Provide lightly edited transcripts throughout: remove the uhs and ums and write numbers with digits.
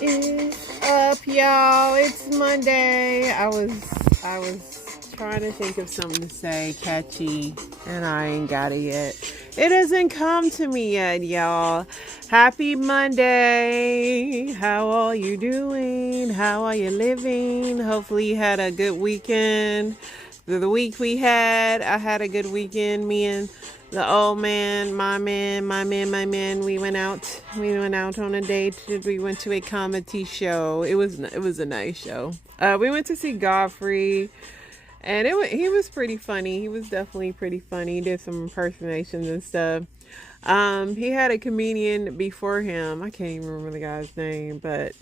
Is up, y'all? It's Monday. I was trying to think of something to say catchy, and I ain't got it yet. It hasn't come to me yet, y'all. Happy Monday. How are you doing? How are you living? Hopefully you had a good weekend. The week we had, I had a good weekend. Me and the old man, my man. We went out on a date. We went to a comedy show. It was a nice show. We went to see Godfrey, and he was pretty funny. He was definitely pretty funny. He did some impersonations and stuff. He had a comedian before him. I can't even remember the guy's name, but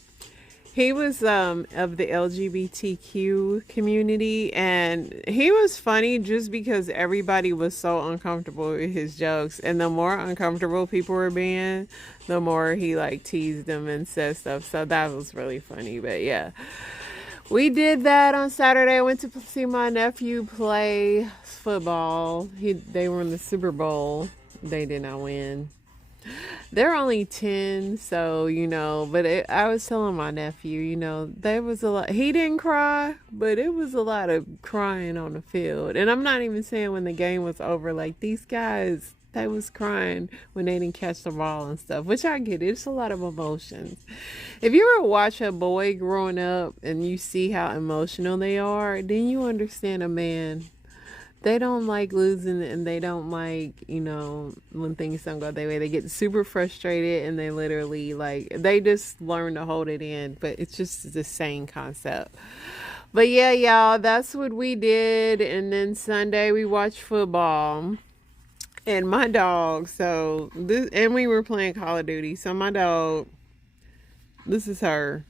he was of the LGBTQ community, and he was funny just because everybody was so uncomfortable with his jokes. And the more uncomfortable people were being, the more he like teased them and said stuff. So that was really funny. But yeah, we did that on Saturday. I went to see my nephew play football. They were in the Super Bowl. They did not win. They're only 10, so, but I was telling my nephew, there was a lot. He didn't cry, but it was a lot of crying on the field. And I'm not even saying when the game was over, like these guys, they was crying when they didn't catch the ball and stuff, which I get. It's a lot of emotions. If you ever watch a boy growing up and you see how emotional they are, then you understand a man. They don't like losing, and they don't like, when things don't go their way. They get super frustrated, and they literally, they just learn to hold it in. But it's just the same concept. But yeah, y'all, that's what we did. And then Sunday we watched football. And my dog, and we were playing Call of Duty. So my dog, this is her.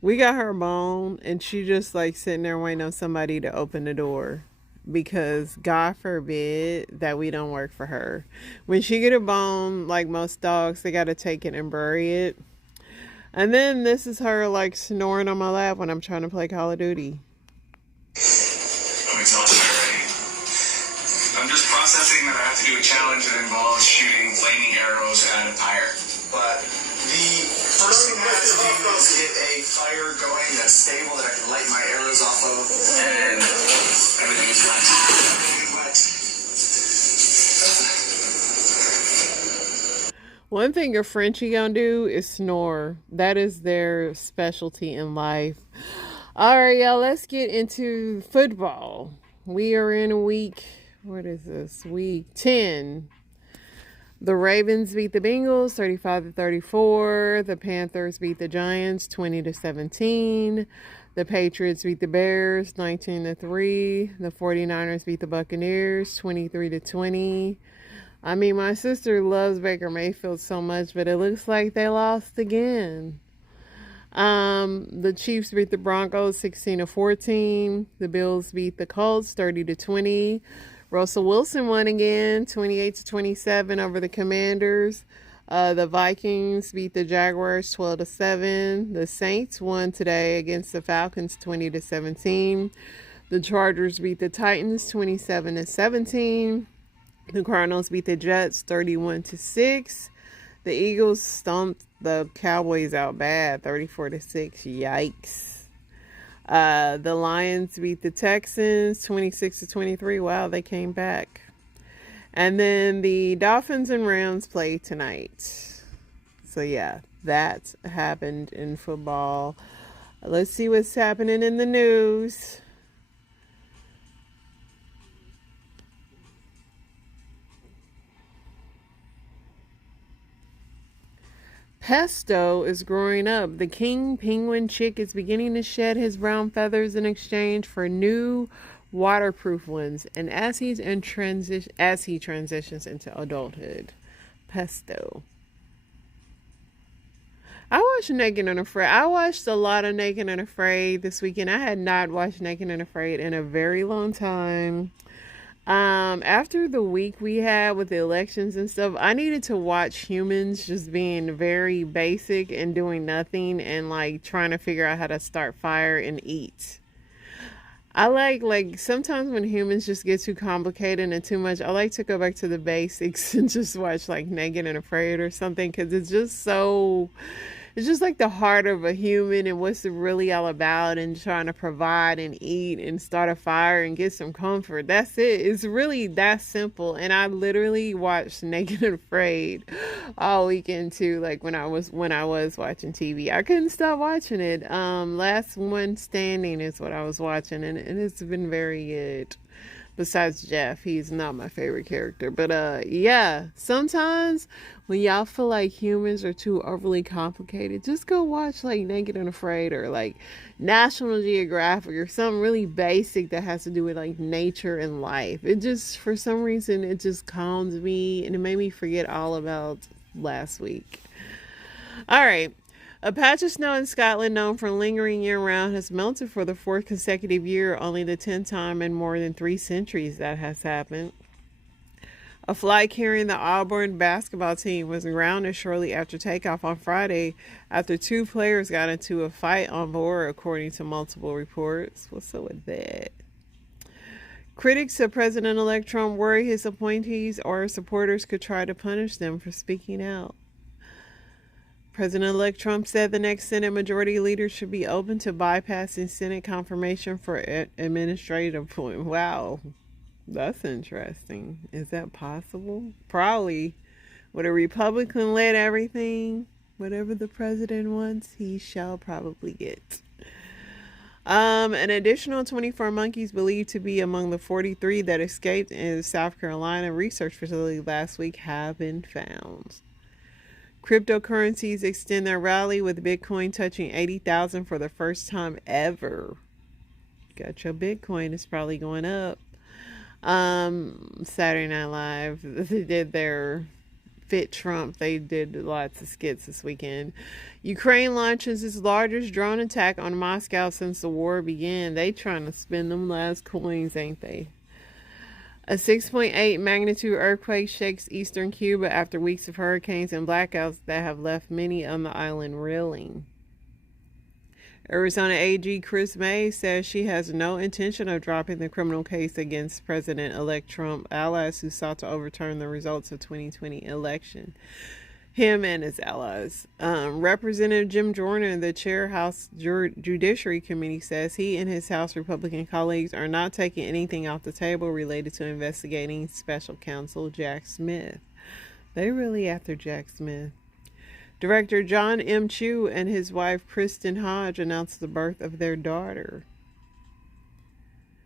We got her a bone, and she just like sitting there waiting on somebody to open the door, because God forbid that we don't work for her. When she get a bone, like most dogs, they got to take it and bury it. And then this is her like snoring on my lap when I'm trying to play Call of Duty. I'm exhausted already. I'm just processing that I have to do a challenge that involves shooting flaming arrows at a tire. But the first thing I have to do is get a fire going that's stable that I can light my arrows off of, and everything is wet. Everything is wet. One thing a Frenchie gonna do is snore. That is their specialty in life. All right, y'all, let's get into football. We are in week 10. The Ravens beat the Bengals 35-34. The Panthers beat the Giants 20-17. The Patriots beat the Bears 19-3. The 49ers beat the Buccaneers 23-20. I mean, my sister loves Baker Mayfield so much, but it looks like they lost again. The Chiefs beat the Broncos 16-14. The Bills beat the Colts 30-20. Russell Wilson won again 28-27 over the Commanders. The Vikings beat the Jaguars 12-7. The Saints won today against the Falcons 20-17. The Chargers beat the Titans 27-17. The Cardinals beat the Jets 31-6. The Eagles stomped the Cowboys out bad 34-6. Yikes. The Lions beat the Texans 26-23. Wow, they came back. And then the Dolphins and Rams play tonight. So yeah, that happened in football. Let's see what's happening in the news. Pesto is growing up. The king penguin chick is beginning to shed his brown feathers in exchange for new waterproof ones, and as he transitions into adulthood. Pesto. I watched Naked and Afraid. I watched a lot of Naked and Afraid this weekend. I had not watched Naked and Afraid in a very long time. After the week we had with the elections and stuff, I needed to watch humans just being very basic and doing nothing, and like trying to figure out how to start fire and eat. I like sometimes when humans just get too complicated and too much, I like to go back to the basics and just watch like Naked and Afraid or something, because it's just so it's just like the heart of a human and what's it really all about, and trying to provide and eat and start a fire and get some comfort. That's it. It's really that simple. And I literally watched Naked and Afraid all weekend too. Like when I was watching TV, I couldn't stop watching it. Last One Standing is what I was watching, and it's been very good. Besides Jeff, he's not my favorite character. But yeah, sometimes when y'all feel like humans are too overly complicated, just go watch like Naked and Afraid, or like National Geographic, or something really basic that has to do with like nature and life. It just, for some reason, it just calms me, and it made me forget all about last week. All right. A patch of snow in Scotland, known for lingering year-round, has melted for the fourth consecutive year, only the 10th time in more than 3 centuries that has happened. A flight carrying the Auburn basketball team was grounded shortly after takeoff on Friday after 2 players got into a fight on board, according to multiple reports. What's up with that? Critics of President-elect Trump worry his appointees or supporters could try to punish them for speaking out. President-elect Trump said the next Senate Majority Leader should be open to bypassing Senate confirmation for administrative appointment. Wow, that's interesting. Is that possible? Probably. With a Republican-led everything, whatever the president wants, he shall probably get. An additional 24 monkeys believed to be among the 43 that escaped in the South Carolina research facility last week have been found. Cryptocurrencies extend their rally, with Bitcoin touching 80,000 for the first time ever. Got your Bitcoin, it's probably going up. Saturday Night Live, they did their Fit Trump. They did lots of skits this weekend. Ukraine launches its largest drone attack on Moscow since the war began. They trying to spend them last coins, ain't they? A 6.8 magnitude earthquake shakes eastern Cuba after weeks of hurricanes and blackouts that have left many on the island reeling. Arizona AG Chris May says she has no intention of dropping the criminal case against President-elect Trump allies who sought to overturn the results of 2020 election. Him and his allies. Representative Jim Jordan, the chair House Judiciary Committee, says he and his House Republican colleagues are not taking anything off the table related to investigating special counsel Jack Smith. They really after Jack Smith. Director John M. Chu and his wife Kristen Hodge announced the birth of their daughter.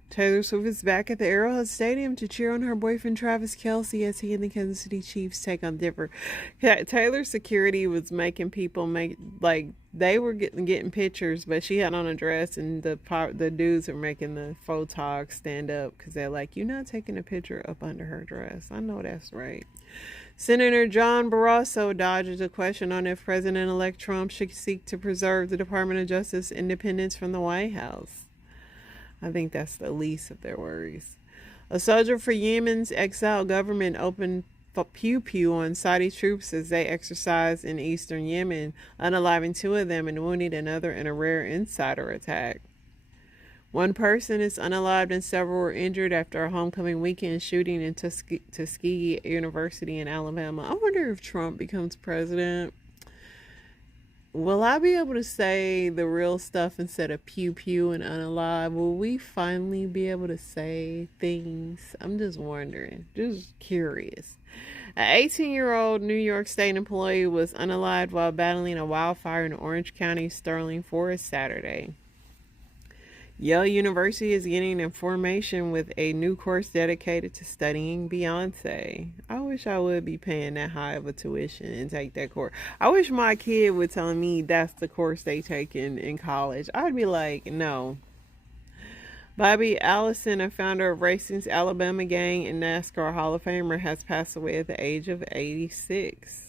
Taylor Swift is back at the Arrowhead Stadium to cheer on her boyfriend Travis Kelce as he and the Kansas City Chiefs take on Denver. Taylor's security was making people they were getting pictures, but she had on a dress, and the dudes were making the photog stand up because they're like, "You're not taking a picture up under her dress." I know that's right. Senator John Barrasso dodges a question on if President-elect Trump should seek to preserve the Department of Justice independence from the White House. I think that's the least of their worries. A soldier for Yemen's exiled government opened pew-pew on Saudi troops as they exercised in eastern Yemen, unaliving 2 of them and wounding another in a rare insider attack. 1 person is unalived and several were injured after a homecoming weekend shooting in Tuskegee University in Alabama. I wonder if Trump becomes president, will I be able to say the real stuff instead of pew pew and unalive? Will we finally be able to say things? I'm just wondering, just curious. An 18-year-old New York State employee was unalived while battling a wildfire in Orange County Sterling Forest Saturday. Yale University is getting in formation with a new course dedicated to studying Beyonce. I wish I would be paying that high of a tuition and take that course. I wish my kid would tell me that's the course they take in college. I'd be like, no. Bobby Allison, a founder of Racing's Alabama Gang and NASCAR Hall of Famer, has passed away at the age of 86.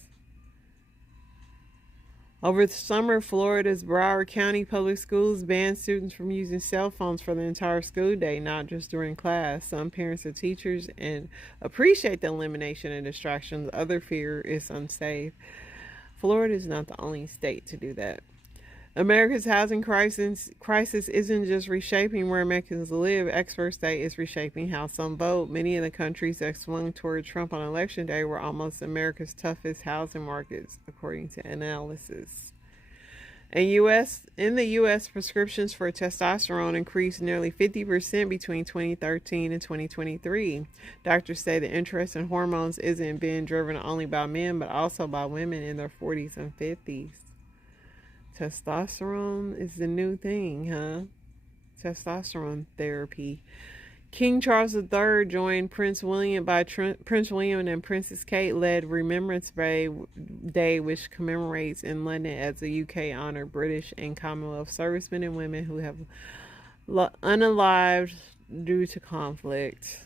Over the summer, Florida's Broward County Public Schools banned students from using cell phones for the entire school day, not just during class. Some parents and teachers appreciate the elimination of distractions. Others fear it's unsafe. Florida is not the only state to do that. America's housing crisis isn't just reshaping where Americans live. Experts say it's reshaping how some vote. Many of the countries that swung toward Trump on election day were almost America's toughest housing markets, according to analysis. In the US, prescriptions for testosterone increased nearly 50% between 2013 and 2023. Doctors say the interest in hormones isn't being driven only by men, but also by women in their 40s and 50s. Testosterone is the new thing, huh? Testosterone therapy. King Charles III joined Prince William and Princess Kate led Remembrance Day, which commemorates in London as the UK honored British and Commonwealth servicemen and women who have unalived due to conflict.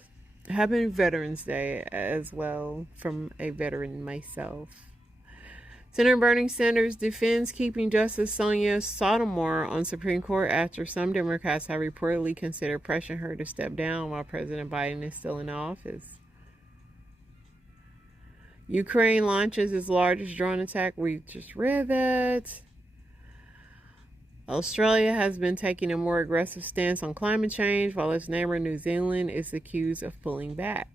Happy Veterans Day as well from a veteran myself. Senator Bernie Sanders defends keeping Justice Sonia Sotomayor on Supreme Court after some Democrats have reportedly considered pressuring her to step down while President Biden is still in office. Ukraine launches its largest drone attack. We just read that. Australia has been taking a more aggressive stance on climate change, while its neighbor New Zealand is accused of pulling back.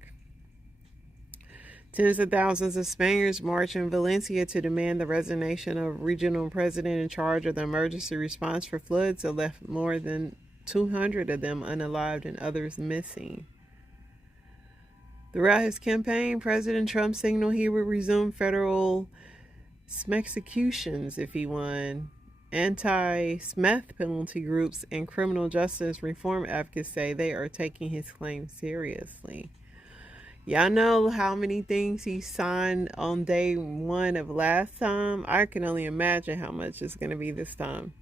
Tens of thousands of Spaniards marched in Valencia to demand the resignation of regional president in charge of the emergency response for floods that left more than 200 of them unalived and others missing. Throughout his campaign, President Trump signaled he would resume federal executions if he won. Anti-Smith penalty groups and criminal justice reform advocates say they are taking his claims seriously. Y'all know how many things he signed on day one of last time? I can only imagine how much it's going to be this time.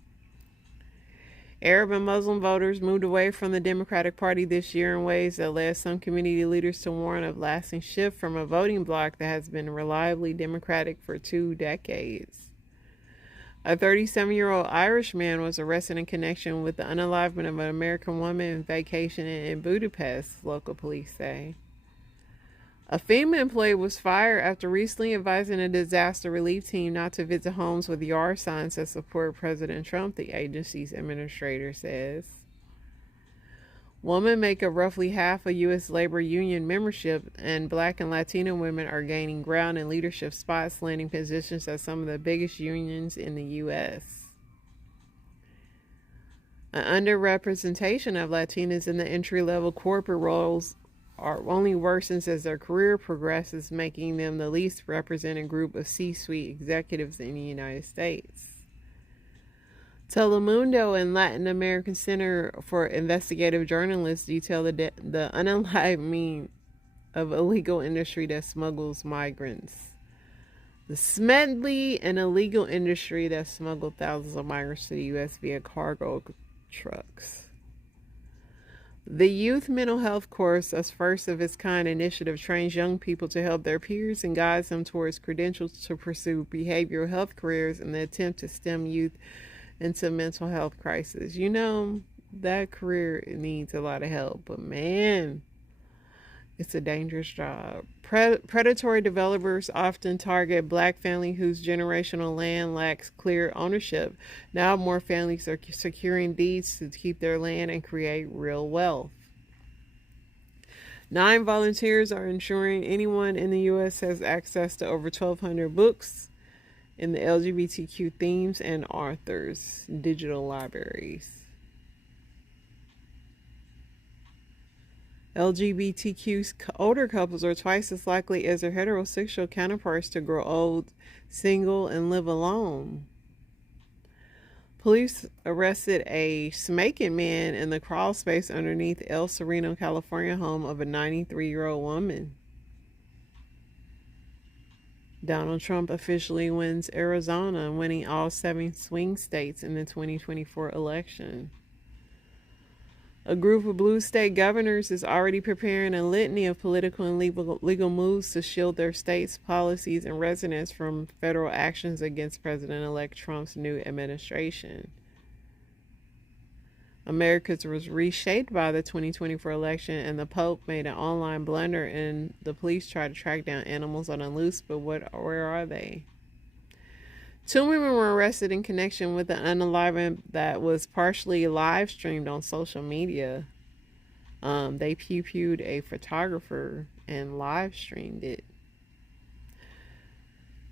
Arab and Muslim voters moved away from the Democratic Party this year in ways that led some community leaders to warn of lasting shift from a voting bloc that has been reliably Democratic for 2 decades. A 37-year-old Irish man was arrested in connection with the unalivement of an American woman vacationing in Budapest, local police say. A FEMA employee was fired after recently advising a disaster relief team not to visit homes with yard signs that support President Trump, the agency's administrator says. Women make up roughly half of U.S. labor union membership, and Black and Latino women are gaining ground in leadership spots, landing positions at some of the biggest unions in the U.S. An underrepresentation of Latinas in the entry-level corporate roles only worsens as their career progresses, making them the least represented group of C-suite executives in the United States. Telemundo and Latin American Center for Investigative Journalists detail the unaliving of illegal industry that smuggles migrants. The smedley and illegal industry that smuggled thousands of migrants to the U.S. via cargo trucks. The Youth Mental Health Course, a first of its kind initiative, trains young people to help their peers and guides them towards credentials to pursue behavioral health careers in the attempt to stem youth into mental health crisis. You know, that career needs a lot of help, but man, it's a dangerous job. Predatory developers often target Black families whose generational land lacks clear ownership. Now more families are securing deeds to keep their land and create real wealth. 9 volunteers are ensuring anyone in the U.S. has access to over 1,200 books in the LGBTQ themes and authors, digital libraries. LGBTQ older couples are twice as likely as their heterosexual counterparts to grow old, single, and live alone. Police arrested a smaking man in the crawl space underneath El Sereno, California home of a 93-year-old woman. Donald Trump officially wins Arizona, winning all 7 swing states in the 2024 election. A group of blue state governors is already preparing a litany of political and legal moves to shield their states' policies and residents from federal actions against President-elect Trump's new administration. America was reshaped by the 2024 election, and the Pope made an online blunder, and the police tried to track down animals on the loose, but where are they? 2 women were arrested in connection with an unaliving that was partially live streamed on social media. They pew-pewed a photographer and live streamed it.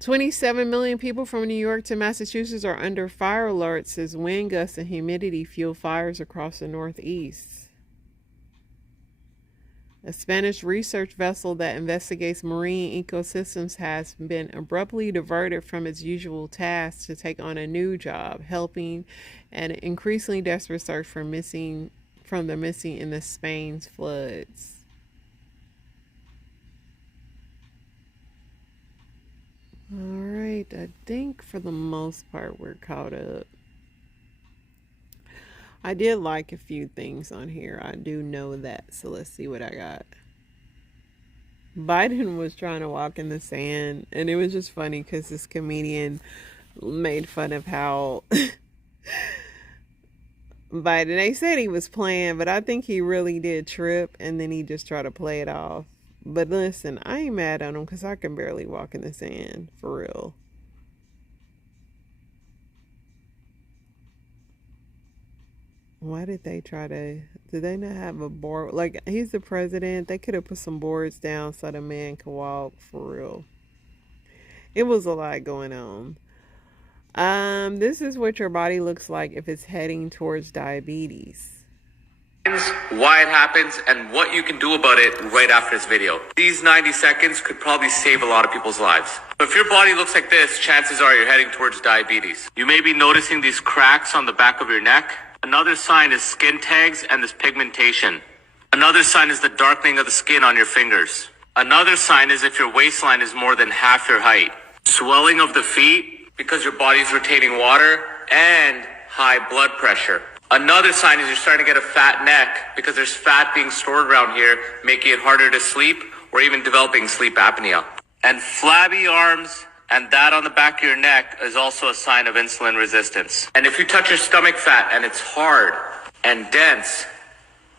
27 million people from New York to Massachusetts are under fire alerts as wind gusts and humidity fuel fires across the Northeast. A Spanish research vessel that investigates marine ecosystems has been abruptly diverted from its usual task to take on a new job, helping an increasingly desperate search for the missing in the Spain's floods. All right, I think for the most part we're caught up. I did like a few things on here. I do know that. So let's see what I got. Biden was trying to walk in the sand, and it was just funny because this comedian made fun of how Biden, they said he was playing, but I think he really did trip, and then he just tried to play it off. But listen, I ain't mad at him because I can barely walk in the sand, for real. Why did they did they not have a board? Like, he's the president. They could have put some boards down so the man could walk, for real. It was a lot going on. This is what your body looks like if it's heading towards diabetes. Why it happens, and what you can do about it right after this video. These 90 seconds could probably save a lot of people's lives. But if your body looks like this, chances are you're heading towards diabetes. You may be noticing these cracks on the back of your neck. Another sign is skin tags and this pigmentation. Another sign is the darkening of the skin on your fingers. Another sign is if your waistline is more than half your height. Swelling of the feet because your body's retaining water, and high blood pressure. Another sign is you're starting to get a fat neck because there's fat being stored around here, making it harder to sleep or even developing sleep apnea. And flabby arms and that on the back of your neck is also a sign of insulin resistance. And if you touch your stomach fat and it's hard and dense,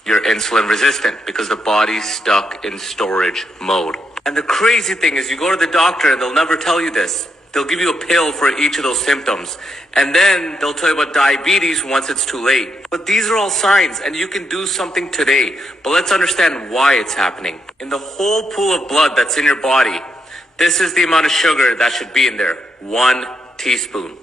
you're insulin resistant because the body's stuck in storage mode. And the crazy thing is you go to the doctor and they'll never tell you this. They'll give you a pill for each of those symptoms. And then they'll tell you about diabetes once it's too late. But these are all signs and you can do something today. But let's understand why it's happening. In the whole pool of blood that's in your body, this is the amount of sugar that should be in there. 1 teaspoon.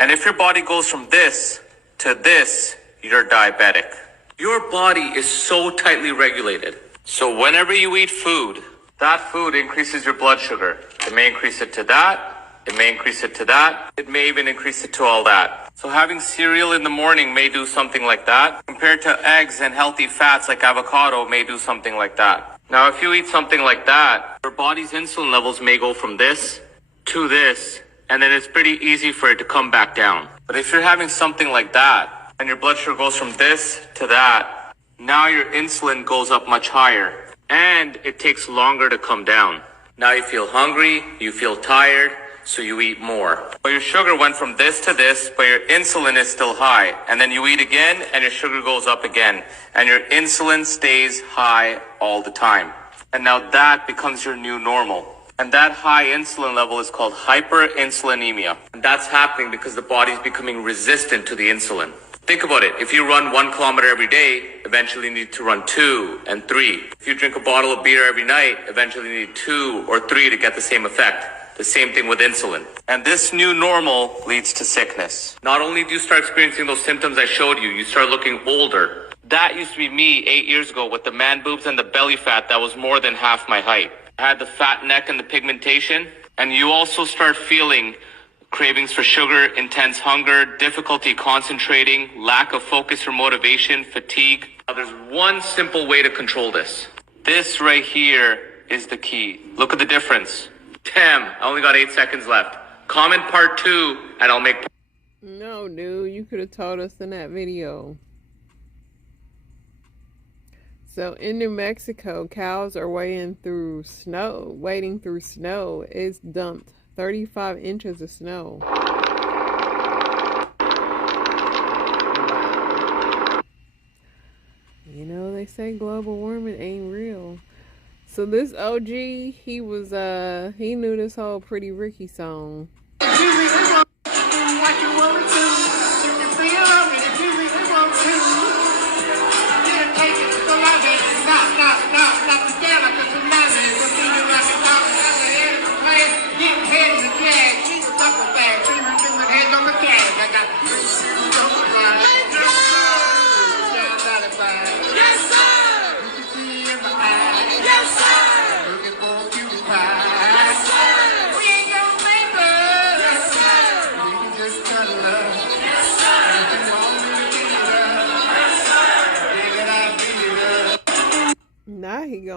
And if your body goes from this to this, you're diabetic. Your body is so tightly regulated. So whenever you eat food, that food increases your blood sugar. It may increase it to that. It may increase it to that. It may even increase it to all that. So having cereal in the morning may do something like that. Compared to eggs and healthy fats like avocado may do something like that. Now, if you eat something like that, your body's insulin levels may go from this to this, and then it's pretty easy for it to come back down. But if you're having something like that, and your blood sugar goes from this to that, now your insulin goes up much higher, and it takes longer to come down. Now you feel hungry, you feel tired, so you eat more. But your sugar went from this to this, but your insulin is still high. And then you eat again, and your sugar goes up again. And your insulin stays high all the time. And now that becomes your new normal. And that high insulin level is called hyperinsulinemia. And that's happening because the body's becoming resistant to the insulin. Think about it. If you run 1 kilometer every day, eventually you need to run 2 and 3. If you drink a bottle of beer every night, eventually you need 2 or 3 to get the same effect. The same thing with insulin. And this new normal leads to sickness. Not only do you start experiencing those symptoms I showed you, you start looking older. That used to be me 8 years ago with the man boobs and the belly fat that was more than half my height. I had the fat neck and the pigmentation. And you also start feeling cravings for sugar, intense hunger, difficulty concentrating, lack of focus or motivation, fatigue. Now, there's one simple way to control this. This right here is the key. Look at the difference. Damn, I only got 8 seconds left. Comment part 2 and I'll make... No, dude, you could have told us in that video. So in New Mexico, cows are wading through snow. It's dumped 35 inches of snow. You know, they say global warming ain't real. So this OG, he knew this whole Pretty Ricky song.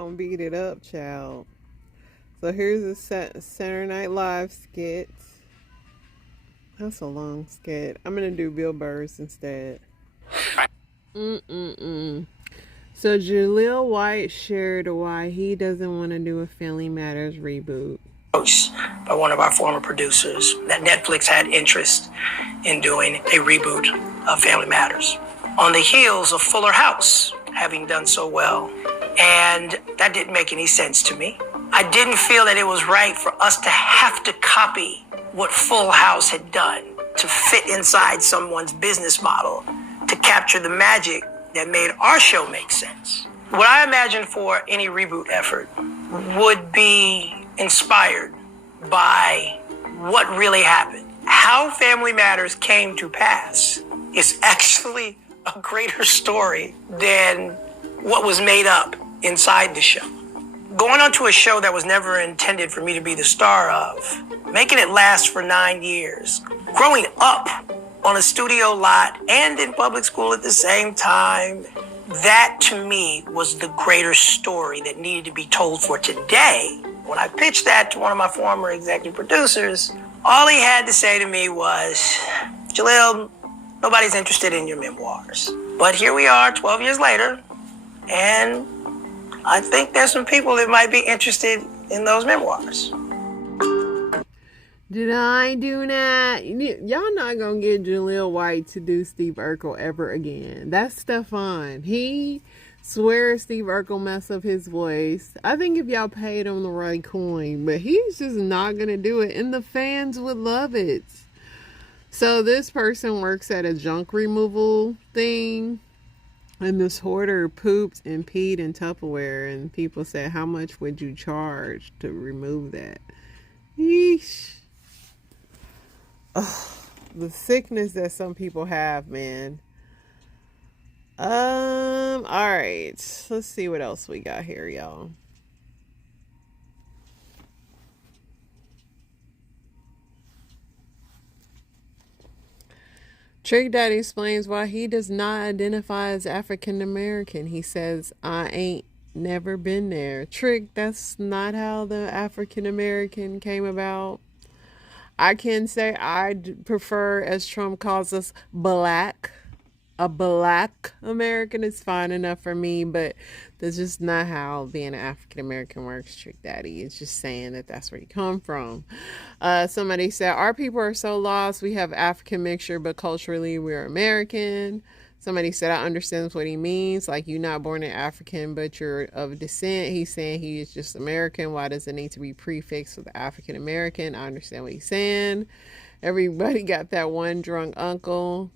don't beat it up, child. So here's a Saturday Night Live skit. That's a long skit. I'm gonna do Bill Burr's instead. So Jaleel White shared why he doesn't want to do a Family Matters reboot. By one of our former producers that Netflix had interest in doing a reboot of Family Matters on the heels of Fuller House having done so well. And that didn't make any sense to me. I didn't feel that it was right for us to have to copy what Full House had done to fit inside someone's business model to capture the magic that made our show make sense. What I imagine for any reboot effort would be inspired by what really happened. How Family Matters came to pass is actually a greater story than what was made up inside the show. Going on to a show that was never intended for me to be the star of, making it last for 9 years, growing up on a studio lot and in public school at the same time, that to me was the greater story that needed to be told for today. When I pitched that to one of my former executive producers, all he had to say to me was, Jaleel, nobody's interested in your memoirs. But here we are 12 years later, and I think there's some people that might be interested in those memoirs. Did I do that? Y'all not gonna get Jaleel White to do Steve Urkel ever again. That's Stefan. He swears Steve Urkel messed up his voice. I think if y'all paid him the right coin, but he's just not gonna do it, and the fans would love it. So this person works at a junk removal thing, and this hoarder pooped and peed in Tupperware, and people said, how much would you charge to remove that? Yeesh. Ugh, the sickness that some people have, man. All right. Let's see what else we got here, y'all. Trick Daddy explains why he does not identify as African American. He says, I ain't never been there. Trick, that's not how the African American came about. I can say I prefer, as Trump calls us, black. A black American is fine enough for me, but that's just not how being an African American works, Trick Daddy. It's just saying that that's where you come from. Somebody said, our people are so lost. We have African mixture, but culturally we're American. Somebody said, I understand what he means. Like, you're not born in African, but you're of descent. He's saying he is just American. Why does it need to be prefixed with African American? I understand what he's saying. Everybody got that one drunk uncle.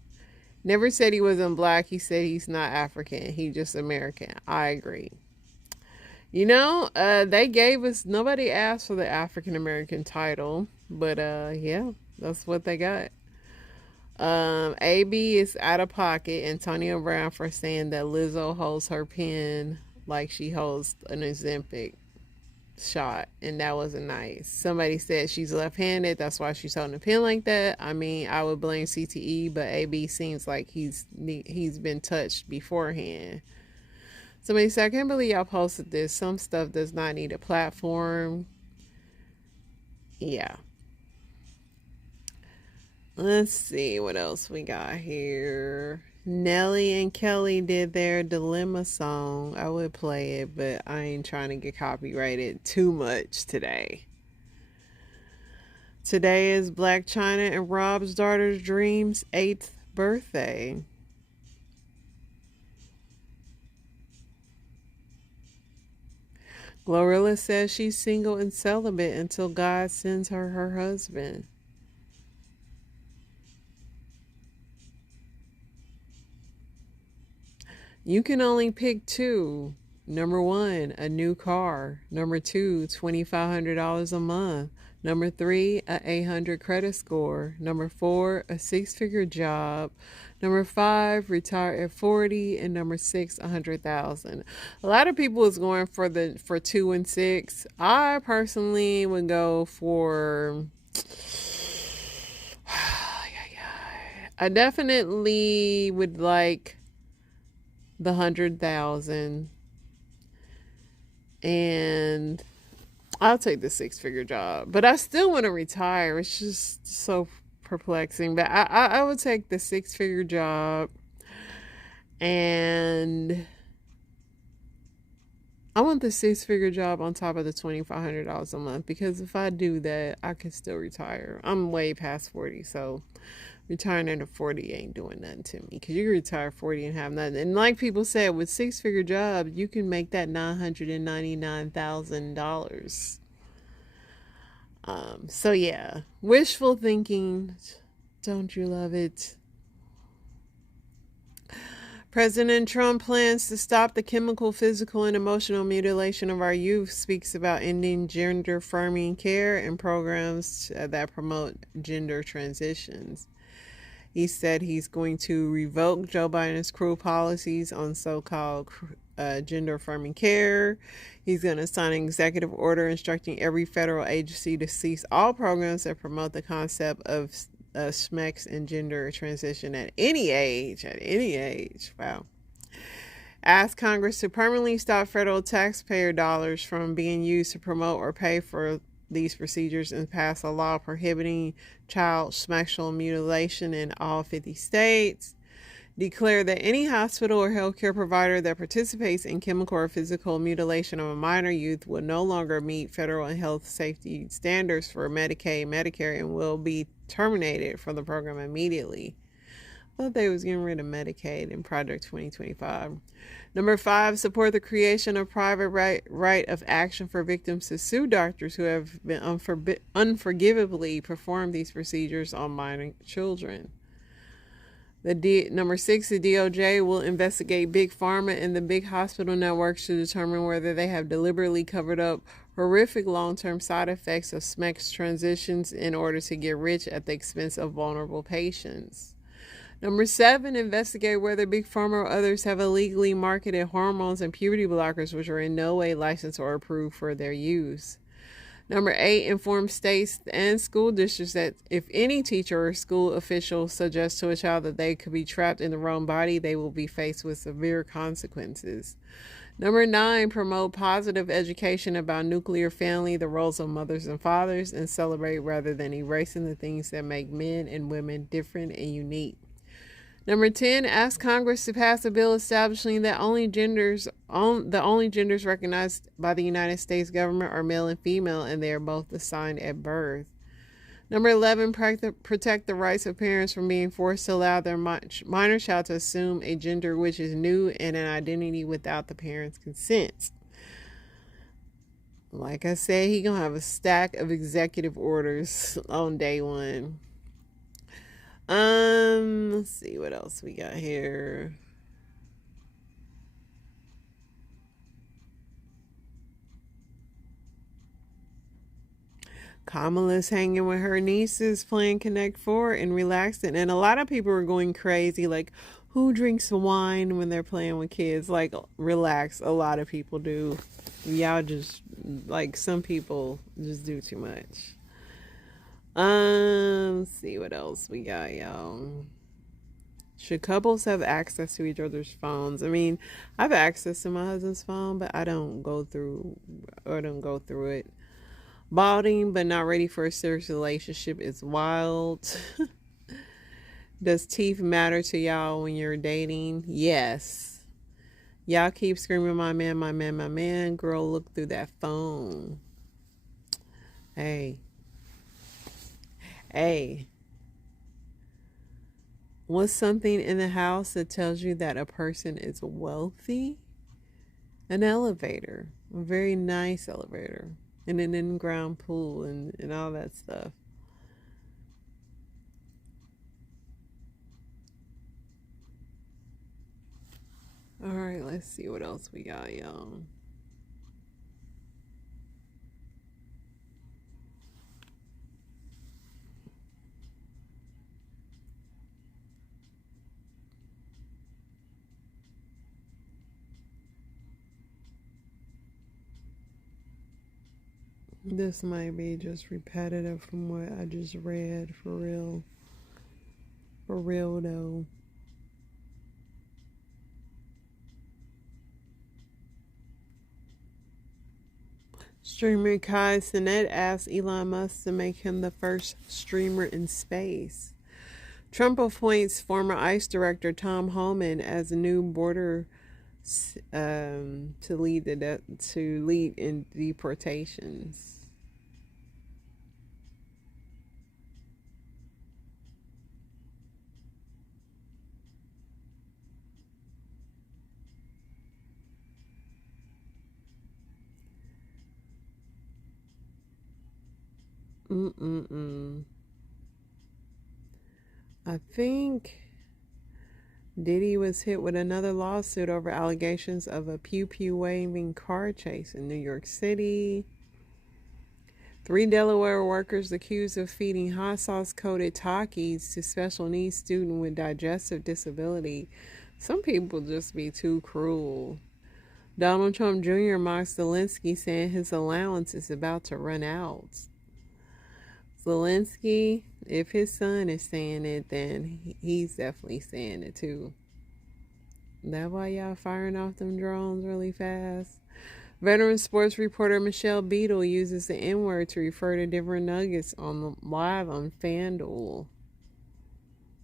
Never said he wasn't black. He said he's not African. He just American. I agree. You know, they gave us, nobody asked for the African American title, but yeah, that's what they got. AB is out of pocket. Antonio Brown for saying that Lizzo holds her pen like she holds an Ozempic shot, and that wasn't nice. Somebody said she's left-handed, that's why she's holding a pen like that. I mean, I would blame CTE, but AB seems like he's been touched beforehand. Somebody said, I can't believe y'all posted this. Some stuff does not need a platform. Yeah. Let's see what else we got here. Nelly and Kelly did their Dilemma song. I would play it, but I ain't trying to get copyrighted too much today. Today is Black China and Rob's daughter Dream's 8th birthday. Glorilla says she's single and celibate until God sends her her husband. You can only pick two. Number 1, a new car. Number 2, $2,500 a month. Number 3, a 800 credit score. Number 4, a 6-figure job. Number 5, retire at 40. And number 6, 100,000. A lot of people is going for 2 and 6. I personally would go for. I definitely would like the 100,000. And I'll take the six-figure job, but I still want to retire. It's just so perplexing. But I would take the six-figure job, and I want the six-figure job on top of the $2,500 a month, because if I do that, I can still retire. I'm way past 40, so retiring at 40 ain't doing nothing to me, because you can retire 40 and have nothing. And like people said, with six-figure jobs, you can make that $999,000. So yeah, wishful thinking. Don't you love it? President Trump plans to stop the chemical, physical, and emotional mutilation of our youth, speaks about ending gender-affirming care and programs that promote gender transitions. He said he's going to revoke Joe Biden's cruel policies on so-called gender-affirming care. He's going to sign an executive order instructing every federal agency to cease all programs that promote the concept of SMEX and gender transition at any age. At any age. Wow. Ask Congress to permanently stop federal taxpayer dollars from being used to promote or pay for these procedures, and pass a law prohibiting child sexual mutilation in all 50 states. Declare that any hospital or healthcare provider that participates in chemical or physical mutilation of a minor youth will no longer meet federal and health safety standards for Medicaid, Medicare, and will be terminated from the program immediately. I thought they was getting rid of Medicaid in Project 2025. Number 5, support the creation of private right of action for victims to sue doctors who have been unforgivably performed these procedures on minor children. Number 6, the DOJ will investigate big pharma and the big hospital networks to determine whether they have deliberately covered up horrific long-term side effects of SMEX transitions in order to get rich at the expense of vulnerable patients. Number 7, investigate whether Big Pharma or others have illegally marketed hormones and puberty blockers which are in no way licensed or approved for their use. Number 8, inform states and school districts that if any teacher or school official suggests to a child that they could be trapped in the wrong body, they will be faced with severe consequences. Number 9, promote positive education about nuclear family, the roles of mothers and fathers, and celebrate rather than erasing the things that make men and women different and unique. Number 10, ask Congress to pass a bill establishing that the only genders recognized by the United States government are male and female, and they are both assigned at birth. Number 11, protect the rights of parents from being forced to allow their minor child to assume a gender which is new and an identity without the parents' consent. Like I said, he gonna have a stack of executive orders on day one. Let's see what else we got here. Kamala's hanging with her nieces, playing Connect 4 and relaxing. And a lot of people are going crazy, like, who drinks wine when they're playing with kids? Like, relax. A lot of people do. Y'all just, like, some people just do too much. Let's see what else we got, y'all. Should couples have access to each other's phones? I mean, I have access to my husband's phone, but I don't go through it. Balding but not ready for a serious relationship is wild. Does teeth matter to y'all when you're dating? Yes. Y'all keep screaming, my man, my man, my man. Girl, look through that phone. Hey. What's something in the house that tells you that a person is wealthy? An elevator. A very nice elevator. And an in-ground pool and all that stuff. All right, let's see what else we got, y'all. This might be just repetitive from what I just read, for real. For real, though. Streamer Kai Cenat asked Elon Musk to make him the first streamer in space. Trump appoints former ICE director Tom Homan as a new border to lead in deportations. I think Diddy was hit with another lawsuit over allegations of a pew-pew waving car chase in New York City. 3 Delaware workers accused of feeding hot sauce-coated Takis to special needs student with digestive disability. Some people just be too cruel. Donald Trump Jr. mocks Zelensky, saying his allowance is about to run out. Zelensky, if his son is saying it, then he's definitely saying it too. That why y'all firing off them drones really fast? Veteran sports reporter Michelle Beadle uses the N-word to refer to Denver Nuggets live on FanDuel.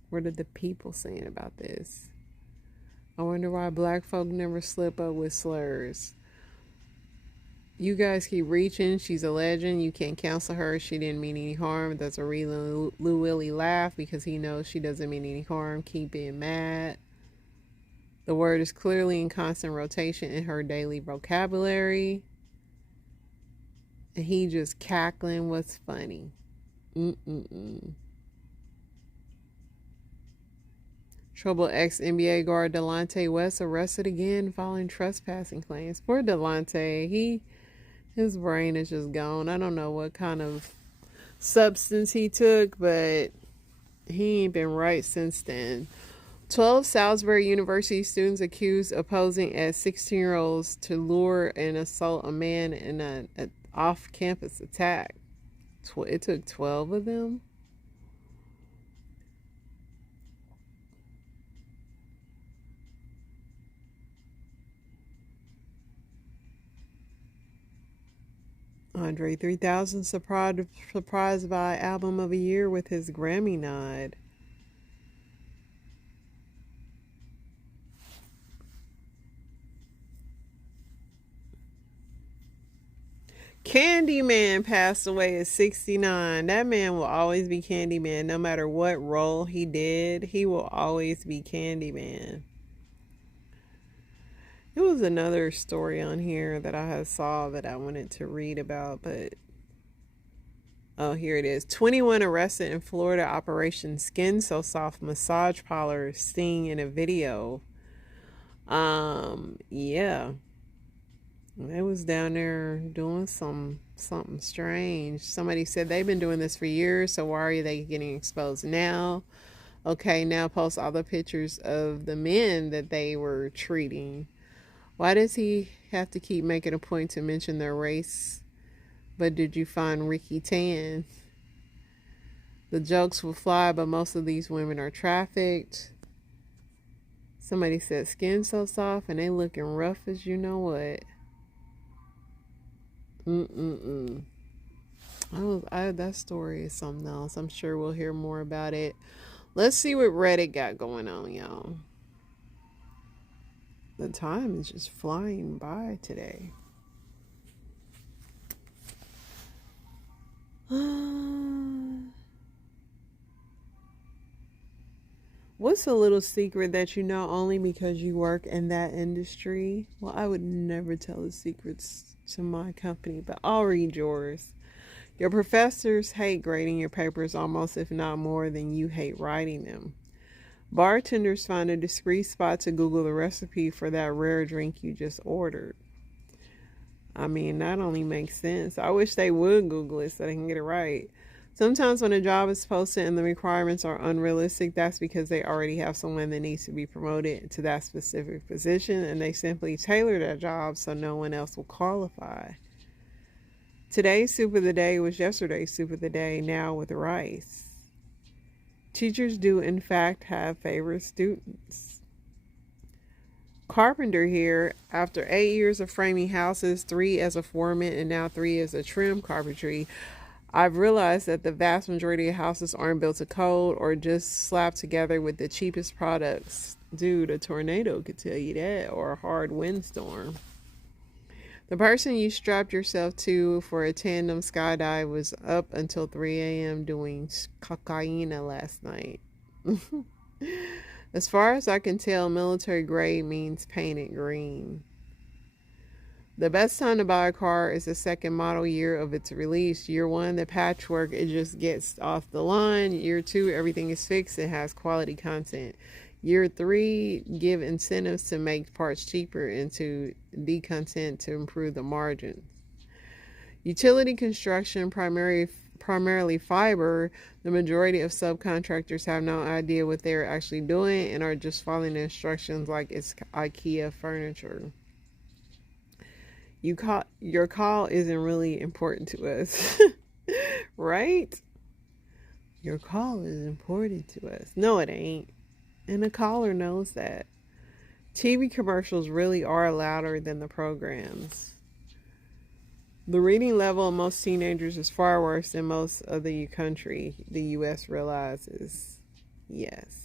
What are the people saying about this? I wonder why black folk never slip up with slurs. You guys keep reaching. She's a legend. You can't cancel her. She didn't mean any harm. That's a real Lou Willie laugh because he knows she doesn't mean any harm. Keep being mad. The word is clearly in constant rotation in her daily vocabulary. And he just cackling. What's funny? Troubled ex-NBA guard Delonte West arrested again following trespassing claims. Poor Delonte. His brain is just gone. I don't know what kind of substance he took, but he ain't been right since then. 12 Salisbury University students accused of posing as 16-year-olds to lure and assault a man in an off-campus attack. It took 12 of them? Andre 3000 surprised by Album of the Year with his Grammy nod. Candyman passed away at 69. That man will always be Candyman. No matter what role he did, he will always be Candyman. There was another story on here that I saw that I wanted to read about, but oh, here it is. 21 arrested in Florida Operation Skin So Soft massage parlor sting in a video. Yeah. They was down there doing something strange. Somebody said they've been doing this for years, so why are they getting exposed now? Okay, now post all the pictures of the men that they were treating. Why does he have to keep making a point to mention their race? But did you find Ricky Tan? The jokes will fly, but most of these women are trafficked. Somebody said skin so soft and they looking rough as you know what. That story is something else. I'm sure we'll hear more about it. Let's see what Reddit got going on, y'all. The time is just flying by today. What's a little secret that you know only because you work in that industry? Well, I would never tell the secrets to my company, but I'll read yours. Your professors hate grading your papers almost, if not more, than you hate writing them. Bartenders find a discreet spot to Google the recipe for that rare drink you just ordered. I mean, that only makes sense. I wish they would Google it so they can get it right. Sometimes when a job is posted and the requirements are unrealistic, that's because they already have someone that needs to be promoted to that specific position, and they simply tailor that job so no one else will qualify. Today's soup of the day was yesterday's soup of the day, now with rice. Teachers do, in fact, have favorite students. carpenter here. After 8 years of framing houses, 3 as a foreman, and now 3 as a trim carpentry, I've realized that the vast majority of houses aren't built to code or just slapped together with the cheapest products. Dude, a tornado could tell you that, or a hard windstorm. The person you strapped yourself to for a tandem skydive was up until 3 a.m. doing cocaine last night. As far as I can tell, military grade means painted green. The best time to buy a car is the second model year of its release. Year 1, the patchwork, it just gets off the line. Year 2, everything is fixed and has quality content. Year 3, give incentives to make parts cheaper and to decontent to improve the margins. Utility construction, primarily fiber, the majority of subcontractors have no idea what they're actually doing and are just following the instructions like it's IKEA furniture. Your call isn't really important to us, right? Your call is important to us. No, it ain't. And the caller knows that. TV commercials really are louder than the programs. The reading level of most teenagers is far worse than most of the country, the U.S. realizes. Yes.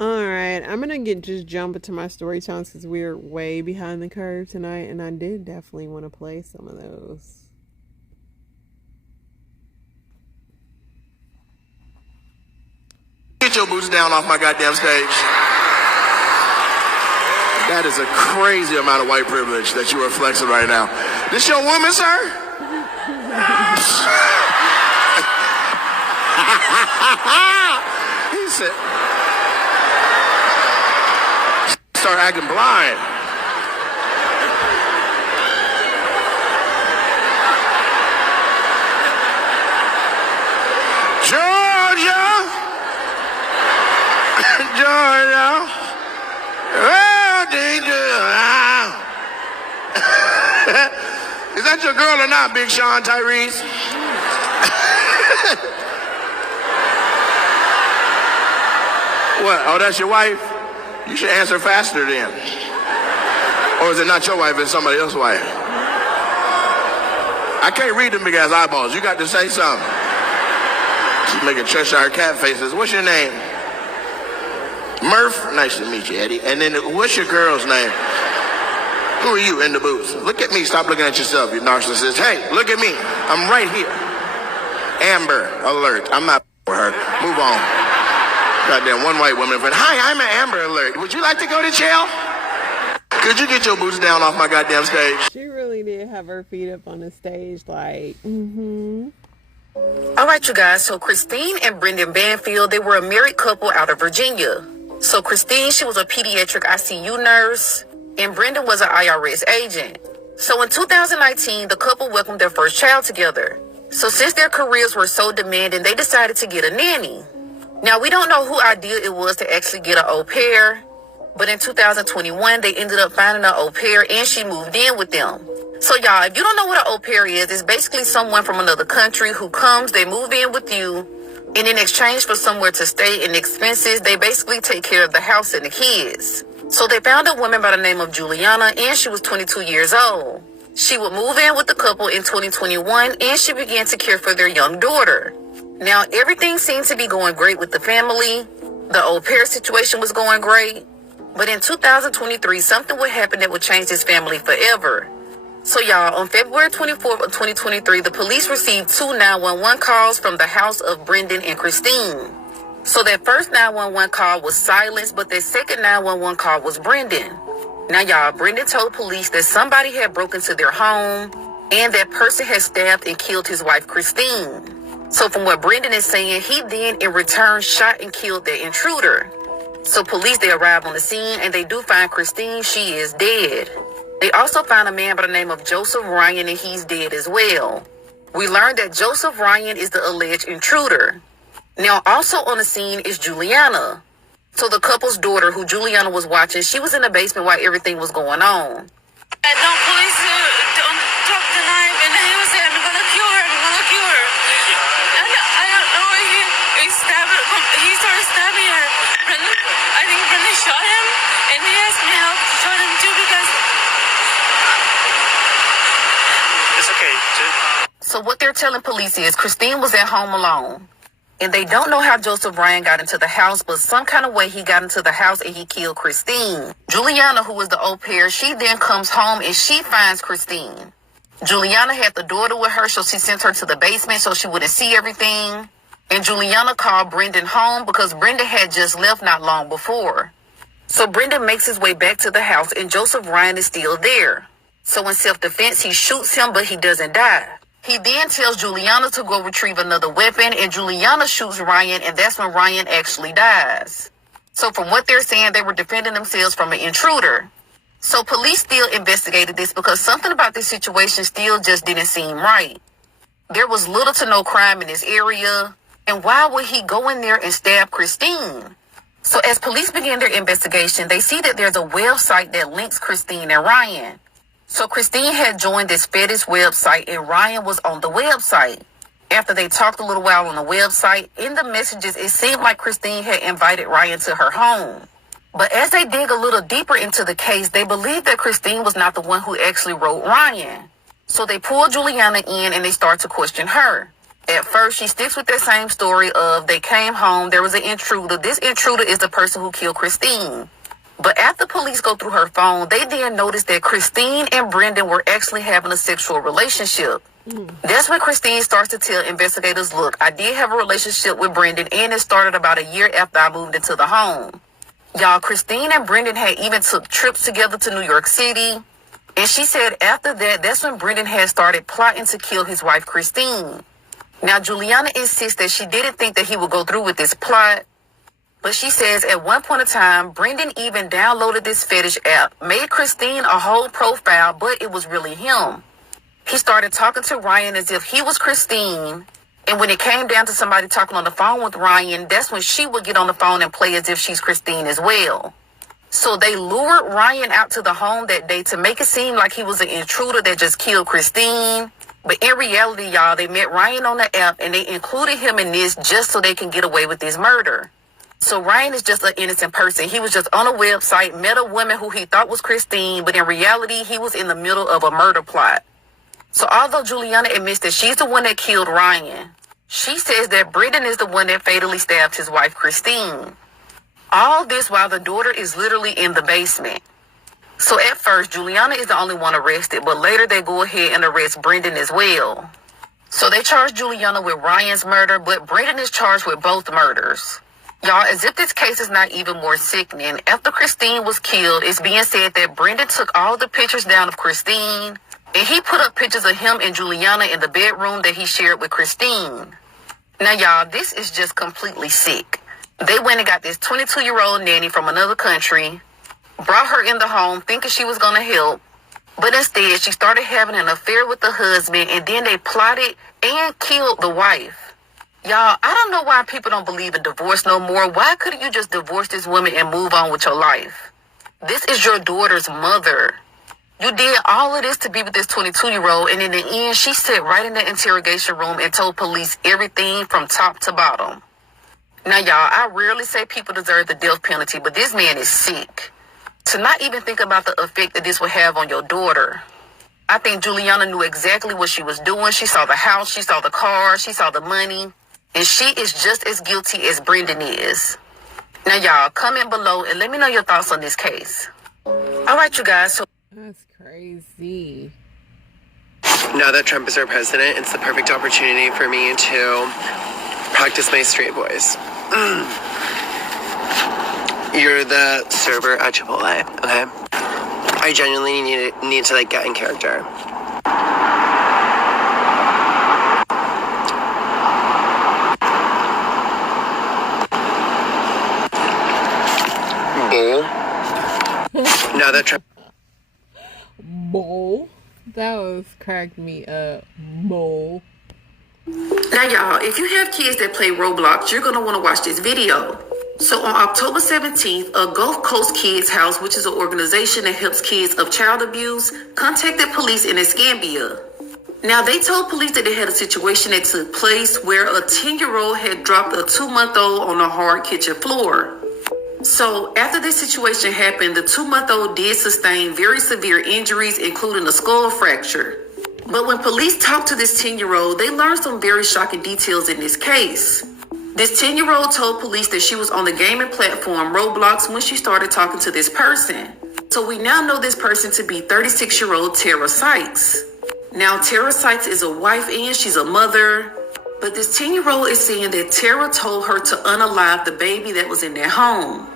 Alright, I'm going to just jump into my story times because we're way behind the curve tonight, and I did definitely want to play some of those. Get your boots down off my goddamn stage. That is a crazy amount of white privilege that you are flexing right now. This your woman, sir? He said, start acting blind. Georgia. Georgia. Oh, danger. Is that your girl or not, Big Sean Tyrese? What? Oh, that's your wife? You should answer faster then. Or is it not your wife, it's somebody else's wife? I can't read them big ass eyeballs. You got to say something. She's making Cheshire cat faces. What's your name? Murph? Nice to meet you, Eddie. And then what's your girl's name? Who are you in the booth? Look at me. Stop looking at yourself, you narcissist. Hey, look at me. I'm right here. Amber Alert. I'm not for her. Move on. Goddamn, one white woman friend. Hi, I'm an Amber Alert. Would you like to go to jail? Could you get your boots down off my goddamn stage? She really did have her feet up on the stage like, All right, you guys. So Christine and Brendan Banfield, they were a married couple out of Virginia. So Christine, she was a pediatric ICU nurse, and Brendan was an IRS agent. So in 2019, the couple welcomed their first child together. So since their careers were so demanding, they decided to get a nanny. Now, we don't know whose idea it was to actually get an au pair, but in 2021, they ended up finding an au pair, and she moved in with them. So, y'all, if you don't know what an au pair is, it's basically someone from another country who comes, they move in with you, and in exchange for somewhere to stay and expenses, they basically take care of the house and the kids. So they found a woman by the name of Juliana, and she was 22 years old. She would move in with the couple in 2021, and she began to care for their young daughter. Now, everything seemed to be going great with the family. The au pair situation was going great. But in 2023, something would happen that would change this family forever. So, y'all, on February 24th of 2023, the police received 2 911 calls from the house of Brendan and Christine. So that first 911 call was silenced, but that second 911 call was Brendan. Now, y'all, Brendan told police that somebody had broken into their home and that person had stabbed and killed his wife, Christine. So from what Brendan is saying, he then in return shot and killed the intruder. So police, they arrive on the scene and they do find Christine. She is dead. They also find a man by the name of Joseph Ryan, and he's dead as well. We learned that Joseph Ryan is the alleged intruder. Now also on the scene is Juliana. So the couple's daughter, who Juliana was watching, she was in the basement while everything was going on. No, please don't talk tonight. So what they're telling police is Christine was at home alone. And they don't know how Joseph Ryan got into the house, but some kind of way he got into the house and he killed Christine. Juliana, who was the au pair, she then comes home and she finds Christine. Juliana had the daughter with her, so she sent her to the basement so she wouldn't see everything. And Juliana called Brendan home because Brendan had just left not long before. So Brendan makes his way back to the house and Joseph Ryan is still there. So in self-defense, he shoots him, but he doesn't die. He then tells Juliana to go retrieve another weapon, and Juliana shoots Ryan, and that's when Ryan actually dies. So from what they're saying, they were defending themselves from an intruder. So police still investigated this because something about this situation still just didn't seem right. There was little to no crime in this area, and why would he go in there and stab Christine? So as police begin their investigation, they see that there's a website that links Christine and Ryan. So Christine had joined this fetish website and Ryan was on the website. After they talked a little while on the website, in the messages, it seemed like Christine had invited Ryan to her home. But as they dig a little deeper into the case, they believe that Christine was not the one who actually wrote Ryan. So they pull Juliana in and they start to question her. At first, she sticks with that same story of they came home, there was an intruder. This intruder is the person who killed Christine. But after police go through her phone, they then notice that Christine and Brendan were actually having a sexual relationship. That's when Christine starts to tell investigators, look, I did have a relationship with Brendan and it started about a year after I moved into the home. Y'all, Christine and Brendan had even took trips together to New York City. And she said after that, that's when Brendan had started plotting to kill his wife, Christine. Now, Juliana insists that she didn't think that he would go through with this plot. But she says at one point in time, Brendan even downloaded this fetish app, made Christine a whole profile, but it was really him. He started talking to Ryan as if he was Christine. And when it came down to somebody talking on the phone with Ryan, that's when she would get on the phone and play as if she's Christine as well. So they lured Ryan out to the home that day to make it seem like he was an intruder that just killed Christine. But in reality, y'all, they met Ryan on the app and they included him in this just so they can get away with this murder. So Ryan is just an innocent person. He was just on a website, met a woman who he thought was Christine, but in reality, he was in the middle of a murder plot. So although Juliana admits that she's the one that killed Ryan, she says that Brendan is the one that fatally stabbed his wife, Christine. All this while the daughter is literally in the basement. So at first, Juliana is the only one arrested, but later they go ahead and arrest Brendan as well. So they charge Juliana with Ryan's murder, but Brendan is charged with both murders. Y'all, as if this case is not even more sickening, after Christine was killed, it's being said that Brendan took all the pictures down of Christine, and he put up pictures of him and Juliana in the bedroom that he shared with Christine. Now, y'all, this is just completely sick. They went and got this 22-year-old nanny from another country, brought her in the home thinking she was going to help, but instead she started having an affair with the husband, and then they plotted and killed the wife. Y'all, I don't know why people don't believe in divorce no more. Why couldn't you just divorce this woman and move on with your life? This is your daughter's mother. You did all of this to be with this 22-year-old, and in the end, she sat right in the interrogation room and told police everything from top to bottom. Now, y'all, I rarely say people deserve the death penalty, but this man is sick. To not even think about the effect that this would have on your daughter. I think Juliana knew exactly what she was doing. She saw the house, she saw the car, she saw the money. And she is just as guilty as Brendan is. Now, y'all, comment below and let me know your thoughts on this case. All right, you guys. So That's crazy. Now that Trump is our president, it's the perfect opportunity for me to practice my straight voice. You're the server at Chipotle, okay? I genuinely need to like get in character. Bowl. Now that Trump. Bowl. That was cracked me up. Bowl. now, y'all, if you have kids that play Roblox, you're going to want to watch this video. So on October 17th, a Gulf Coast Kids House, which is an organization that helps kids of child abuse, contacted police in Escambia. Now, they told police that they had a situation that took place where a 10-year-old had dropped a 2-month-old on a hard kitchen floor. So after this situation happened, the 2-month-old did sustain very severe injuries, including a skull fracture. But when police talked to this 10-year-old, they learned some very shocking details in this case. This 10-year-old told police that she was on the gaming platform Roblox when she started talking to this person. So we now know this person to be 36-year-old Tara Sykes. Now, Tara Sykes is a wife and she's a mother. But this 10-year-old is saying that Tara told her to unalive the baby that was in their home.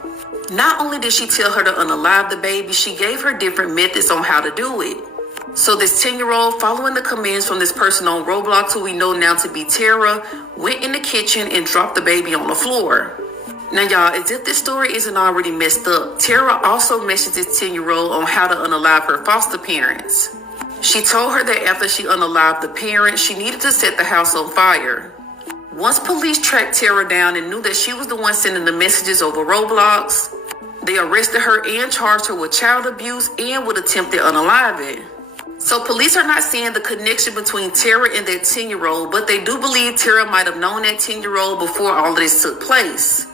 Not only did she tell her to unalive the baby, she gave her different methods on how to do it. So this 10-year-old, following the commands from this person on Roblox, who we know now to be Tara, went in the kitchen and dropped the baby on the floor. Now, y'all, as if this story isn't already messed up, Tara also messaged this 10-year-old on how to unalive her foster parents. She told her that after she unalived the parents, she needed to set the house on fire. Once police tracked Tara down and knew that she was the one sending the messages over Roblox, they arrested her and charged her with child abuse and with attempted unaliving. So police are not seeing the connection between Tara and that 10-year-old, but they do believe Tara might have known that 10-year-old before all of this took place.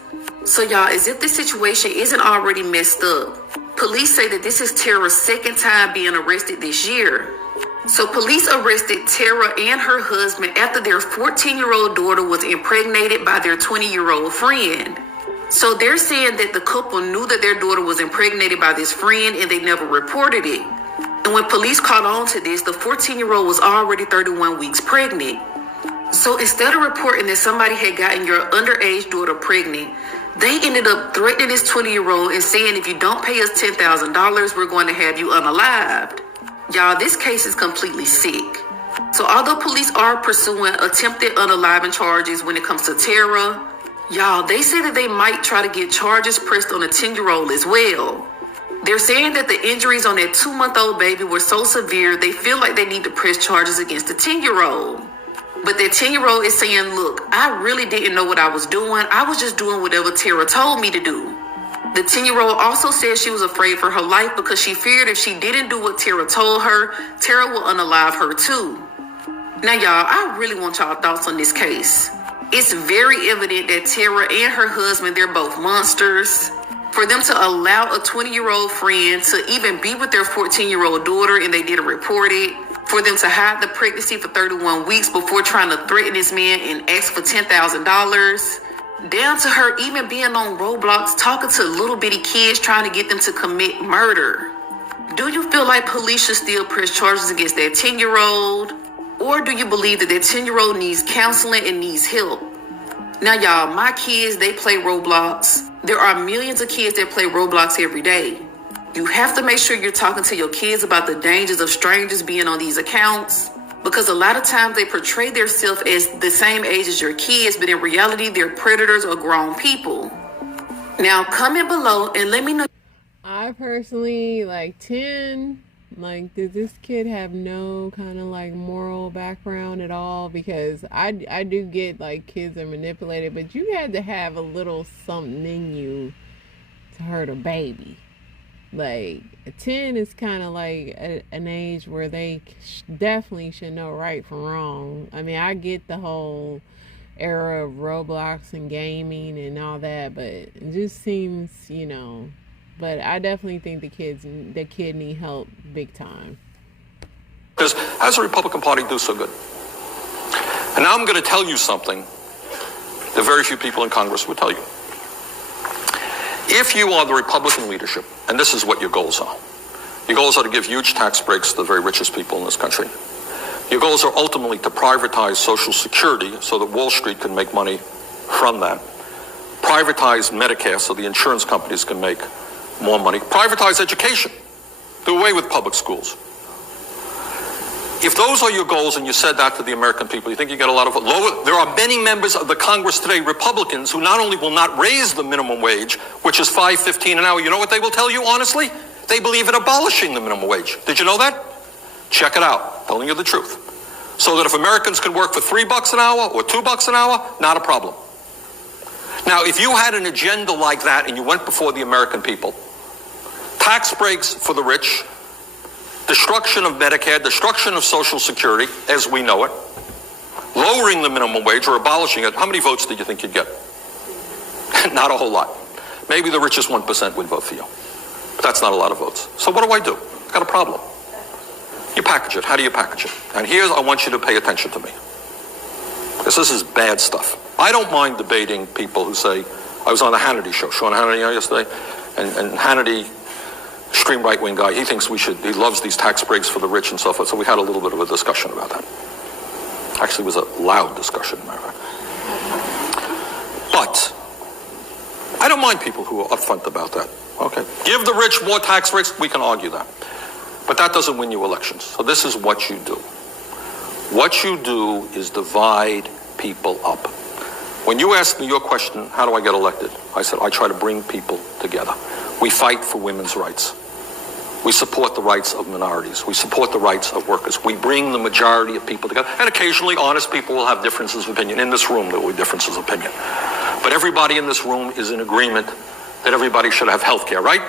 So y'all, as if this situation isn't already messed up, police say that this is Tara's second time being arrested this year. So police arrested Tara and her husband after their 14-year-old daughter was impregnated by their 20-year-old friend. So they're saying that the couple knew that their daughter was impregnated by this friend and they never reported it. And when police caught on to this, the 14-year-old was already 31 weeks pregnant. So instead of reporting that somebody had gotten your underage daughter pregnant, they ended up threatening this 20-year-old and saying, if you don't pay us $10,000, we're going to have you unalived. Y'all, this case is completely sick. So although police are pursuing attempted unaliving charges when it comes to Tara, y'all, they say that they might try to get charges pressed on a 10-year-old as well. They're saying that the injuries on that 2-month-old baby were so severe, they feel like they need to press charges against the 10-year-old. But that 10-year-old is saying, look, I really didn't know what I was doing. I was just doing whatever Tara told me to do. The 10-year-old also said she was afraid for her life because she feared if she didn't do what Tara told her, Tara will unalive her too. Now, y'all, I really want y'all thoughts on this case. It's very evident that Tara and her husband, they're both monsters. For them to allow a 20-year-old friend to even be with their 14-year-old daughter and they didn't report it. For them to hide the pregnancy for 31 weeks before trying to threaten this man and ask for $10,000. Down to her even being on Roblox talking to little bitty kids trying to get them to commit murder. Do you feel like police should still press charges against that 10-year-old? Or do you believe that 10-year-old needs counseling and needs help? Now, y'all, my kids, they play Roblox. There are millions of kids that play Roblox every day. You have to make sure you're talking to your kids about the dangers of strangers being on these accounts, because a lot of times they portray themselves as the same age as your kids, but in reality, they're predators or grown people. Now, comment below and let me know. I personally, 10, does this kid have no kind of moral background at all? Because I do get kids are manipulated, but you had to have a little something in you to hurt a baby. 10 is kind of an age where they definitely should know right from wrong. I mean, I get the whole era of Roblox and gaming and all that, but it just seems, but I definitely think the kid need help big time. Because how does the Republican Party do so good? And now I'm going to tell you something that very few people in Congress would tell you. If you are the Republican leadership, and this is what your goals are to give huge tax breaks to the very richest people in this country. Your goals are ultimately to privatize Social Security so that Wall Street can make money from that. Privatize Medicare so the insurance companies can make more money. Privatize education. Do away with public schools. If those are your goals and you said that to the American people, you think you get a lot of lower? There are many members of the Congress today, Republicans, who not only will not raise the minimum wage, which is $5.15 an hour, you know what they will tell you, honestly? They believe in abolishing the minimum wage. Did you know that? Check it out. Telling you the truth. So that if Americans can work for $3 an hour or $2 an hour, not a problem. Now, if you had an agenda like that and you went before the American people, tax breaks for the rich, destruction of Medicare, destruction of Social Security, as we know it, lowering the minimum wage or abolishing it, how many votes did you think you'd get? Not a whole lot. Maybe the richest 1% would vote for you. But that's not a lot of votes. So what do? I've got a problem. You package it. How do you package it? And here's, I want you to pay attention to me. Because this is bad stuff. I don't mind debating people who say, I was on the Hannity show, Sean Hannity yesterday, and Hannity, extreme right-wing guy, he thinks he loves these tax breaks for the rich and so forth, so we had a little bit of a discussion about that. Actually, it was a loud discussion, matter of fact. But I don't mind people who are upfront about that. Okay, give the rich more tax breaks, we can argue that. But that doesn't win you elections. So this is what you do. What you do is divide people up. When you asked me your question, how do I get elected? I said, I try to bring people together. We fight for women's rights. We support the rights of minorities. We support the rights of workers. We bring the majority of people together. And occasionally, honest people will have differences of opinion. In this room, there will be differences of opinion. But everybody in this room is in agreement that everybody should have health care, right?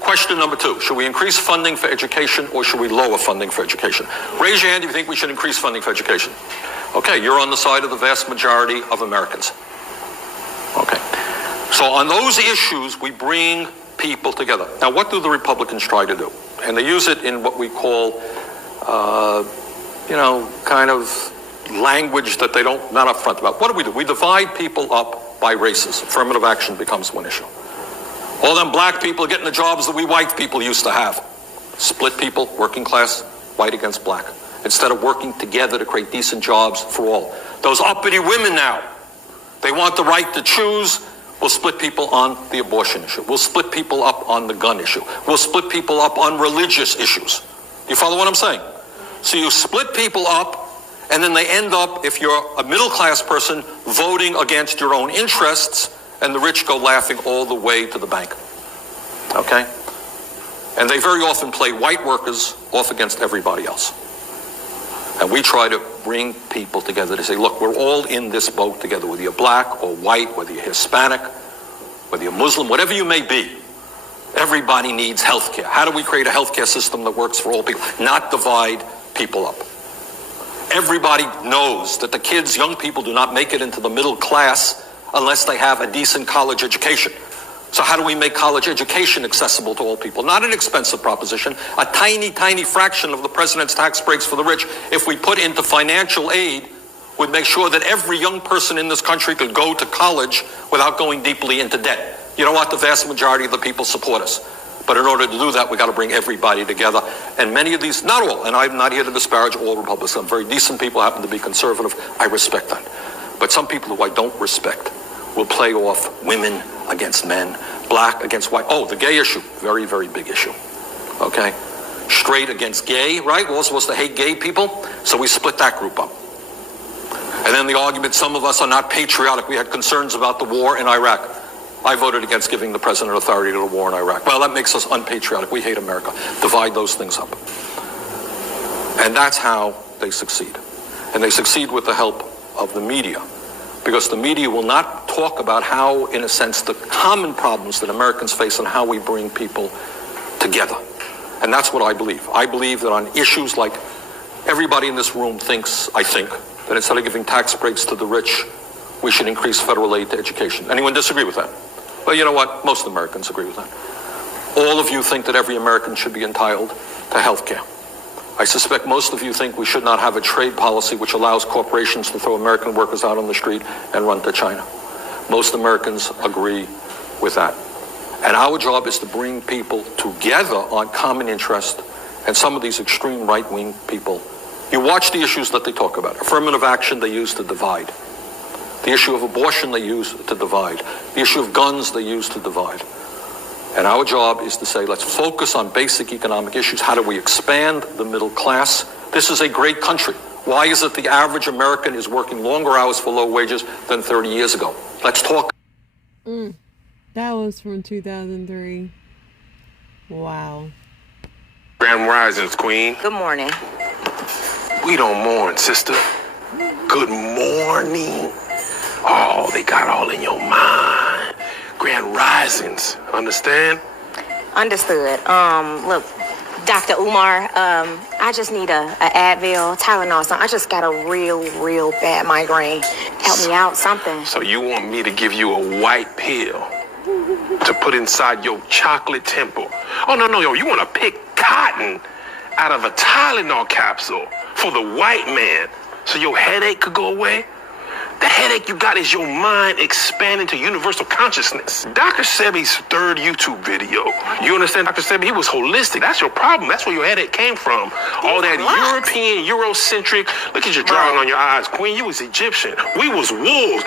Question number 2, should we increase funding for education or should we lower funding for education? Raise your hand if you think we should increase funding for education. Okay, you're on the side of the vast majority of Americans. Okay, so on those issues, we bring people together. Now, what do the Republicans try to do? And they use it in what we call, kind of language that they don't, not upfront about. What do? We divide people up by races. Affirmative action becomes one issue. All them black people are getting the jobs that we white people used to have. Split people, working class, white against black. Instead of working together to create decent jobs for all. Those uppity women now, they want the right to choose. We'll split people on the abortion issue. We'll split people up on the gun issue. We'll split people up on religious issues. You follow what I'm saying? So you split people up, and then they end up, if you're a middle-class person, voting against your own interests, and the rich go laughing all the way to the bank. Okay? And they very often play white workers off against everybody else. And we try to bring people together to say, look, we're all in this boat together, whether you're black or white, whether you're Hispanic, whether you're Muslim, whatever you may be. Everybody needs health care. How do we create a health care system that works for all people? Not divide people up. Everybody knows that the kids, young people, do not make it into the middle class unless they have a decent college education. So how do we make college education accessible to all people? Not an expensive proposition, a tiny, tiny fraction of the president's tax breaks for the rich, if we put into financial aid, would make sure that every young person in this country could go to college without going deeply into debt. You know what? The vast majority of the people support us. But in order to do that, we got to bring everybody together. And many of these, not all, and I'm not here to disparage all Republicans. Some very decent people happen to be conservative. I respect that. But some people who I don't respect will play off women against men, black against white. Oh, the gay issue, very, very big issue. Okay? Straight against gay, right? We're all supposed to hate gay people, so we split that group up. And then the argument, some of us are not patriotic. We had concerns about the war in Iraq. I voted against giving the president authority to the war in Iraq. Well, that makes us unpatriotic. We hate America. Divide those things up. And that's how they succeed. And they succeed with the help of the media. Because the media will not talk about how, in a sense, the common problems that Americans face and how we bring people together. And that's what I believe. I believe that on issues like everybody in this room thinks, I think, that instead of giving tax breaks to the rich, we should increase federal aid to education. Anyone disagree with that? Well, you know what? Most Americans agree with that. All of you think that every American should be entitled to health care. I suspect most of you think we should not have a trade policy which allows corporations to throw American workers out on the street and run to China. Most Americans agree with that. And our job is to bring people together on common interest. And some of these extreme right-wing people, you watch the issues that they talk about. Affirmative action they use to divide. The issue of abortion they use to divide. The issue of guns they use to divide. And our job is to say, let's focus on basic economic issues. How do we expand the middle class? This is a great country. Why is it the average American is working longer hours for low wages than 30 years ago? Let's talk. That was from 2003. Wow. Grand Risings, Queen. Good morning. We don't mourn, sister. Good morning. Oh, they got all in your mind. Grand Risings, understand? Understood. Look, Dr. Umar, I just need a Advil, Tylenol, something. I just got a real bad migraine. Help me out, something. So you want me to give you a white pill to put inside your chocolate temple? Oh, no, yo, you want to pick cotton out of a Tylenol capsule for the white man so your headache could go away? The headache you got is your mind expanding to universal consciousness. Dr. Sebi's third YouTube video. You understand, Dr. Sebi? He was holistic. That's your problem. That's where your headache came from. All that European, Eurocentric. Look at your drawing on your eyes. Queen, you was Egyptian. We was wolves.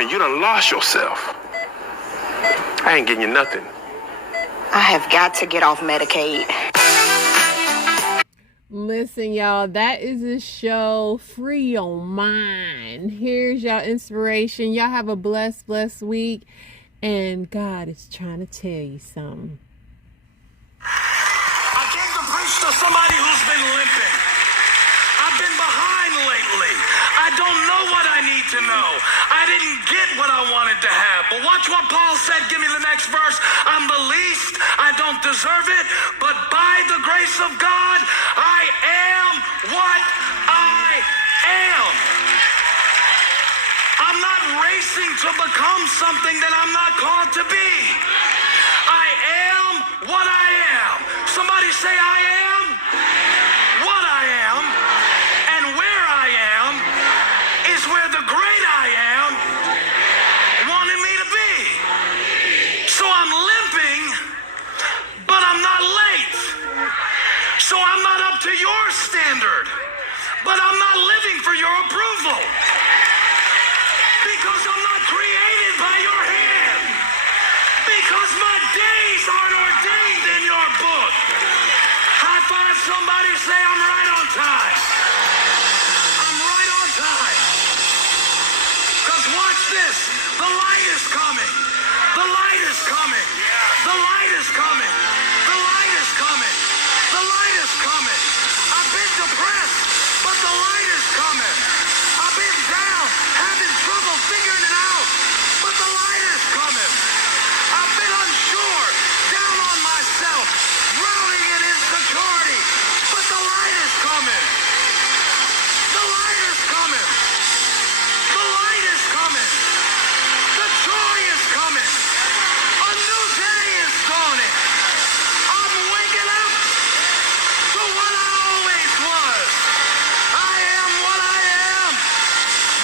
And you done lost yourself. I ain't getting you nothing. I have got to get off Medicaid. Listen, y'all, that is a show. Free your mind. Here's your inspiration. Y'all have a blessed week. And God is trying to tell you something. I came to preach to somebody who's been limping. I've been behind lately. I don't know what I need to know. I didn't get what I wanted to have. But watch what Paul said. Give me the next verse. I'm the least. I don't deserve it. But by the grace of God, I am what I am. I'm not racing to become something that I'm not called to be. I am what I am. Somebody say I am what I am. And where I am is where the great I am wanted me to be. So I'm limping, but I'm not late. So I'm not up to your standard, but I'm not living for your approval. Because I'm not created by your hand. Because my days aren't ordained in your book. High five somebody, say I'm right on time. I'm right on time. Because watch this. The light is coming. The light is coming. The light is coming. The light is coming. The light is coming. I've been depressed, but the light is coming. I've been down, having trouble figuring it out, but the light is coming. I've been unsure, down on myself, drowning in insecurity, but the light is coming. The light is coming. The light is coming. The joy is coming. A new day is dawning. I'm waking up to what I always was. I am what I am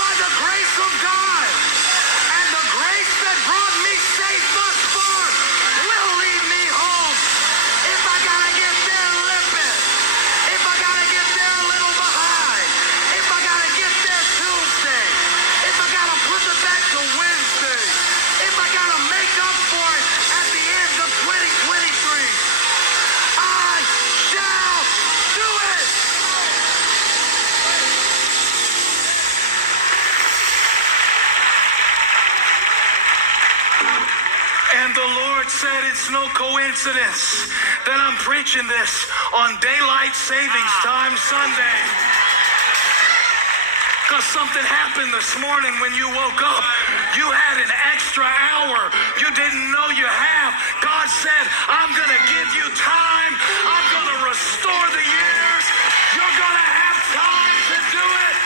by the grace of God. And the grace that brought me safe thus far will lead me home. If I gotta get there limping, if I gotta get there a little behind, if I gotta get there Tuesday, if I gotta push it back to Wednesday, if I gotta make up for it at the end of 2023, I shall do it. And the Lord said it's no coincidence that I'm preaching this on Daylight Savings Time Sunday. Because something happened this morning when you woke up. You had an extra hour you didn't know you have. God said, I'm going to give you time. I'm going to restore the years. You're going to have time to do it.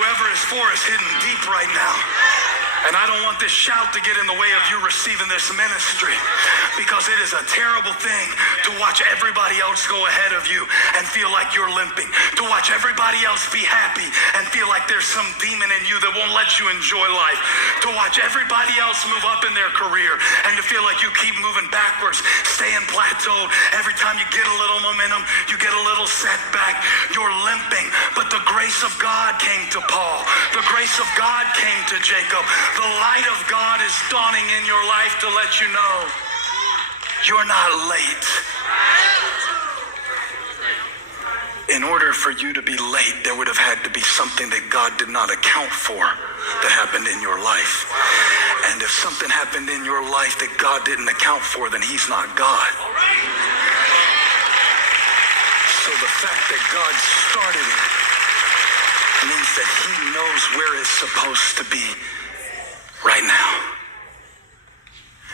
Whoever is for is hidden deep right now. And I don't want this shout to get in the way of you receiving this ministry, because it is a terrible thing to watch everybody else go ahead of you and feel like you're limping, to watch everybody else be happy and feel like there's some demon in you that won't let you enjoy life, to watch everybody else move up in their career and to feel like you keep moving backwards, staying plateaued. Every time you get a little momentum, you get a little setback. You're limping, but the grace of God came to Paul. The grace of God came to Jacob. The light of God is dawning in your life to let you know you're not late. In order for you to be late, there would have had to be something that God did not account for that happened in your life. And if something happened in your life that God didn't account for, then he's not God. So the fact that God started it means that he knows where it's supposed to be right now.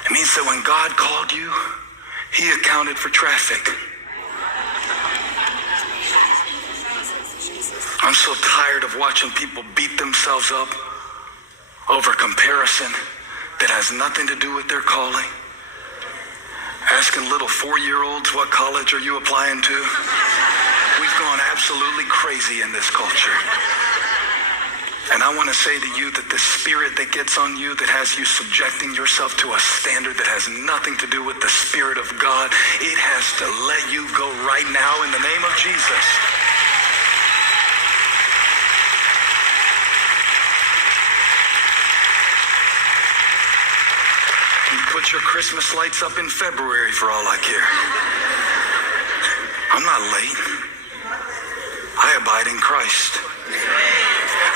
It means that when God called you, he accounted for traffic. I'm so tired of watching people beat themselves up over comparison that has nothing to do with their calling. Asking little 4-year-olds, what college are you applying to? We've gone absolutely crazy in this culture. And I want to say to you that the spirit that gets on you, that has you subjecting yourself to a standard that has nothing to do with the Spirit of God, it has to let you go right now in the name of Jesus. You put your Christmas lights up in February for all I care. I'm not late. I abide in Christ.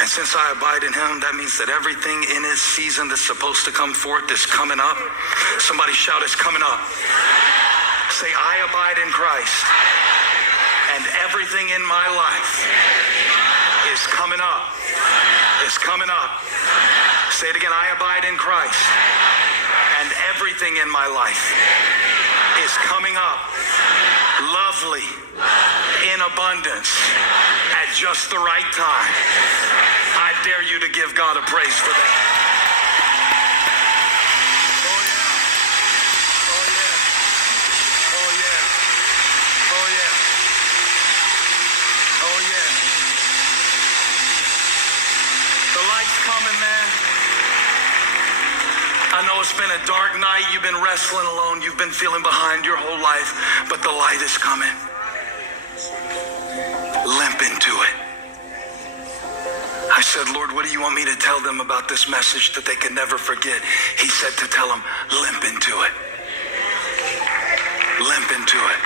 And since I abide in him, that means that everything in his season that's supposed to come forth is coming up. Somebody shout, it's coming up. Say, I abide in Christ. And everything in my life is coming up. It's coming up. Say it again, I abide in Christ. And everything in my life is coming up. Lovely, in abundance, at just the right time. I dare you to give God a praise for that. Oh yeah. Oh yeah. Oh yeah. Oh yeah. Oh yeah. The light's coming, man. I know it's been a dark night. You've been wrestling alone. You've been feeling behind your whole life, but the light is coming. Limp into it. I said, Lord, what do you want me to tell them about this message that they can never forget? He said to tell them, limp into it. Limp into it.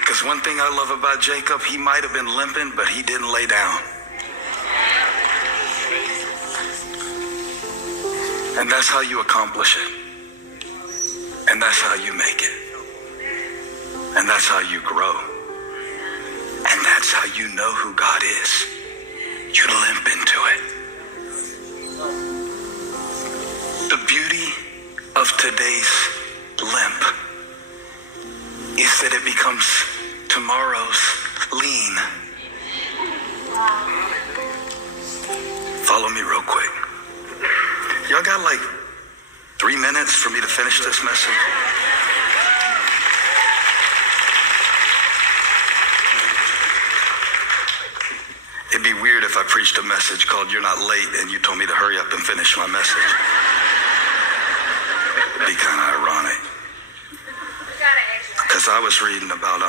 Because one thing I love about Jacob, he might have been limping, but he didn't lay down. And that's how you accomplish it. And that's how you make it. And that's how you grow. And that's how you know who God is. You limp into it. The beauty of today's limp is that it becomes tomorrow's lean. Follow me real quick. Y'all got like 3 minutes for me to finish this message? It'd be weird if I preached a message called You're Not Late and you told me to hurry up and finish my message. It'd be kind of ironic. Because I was reading about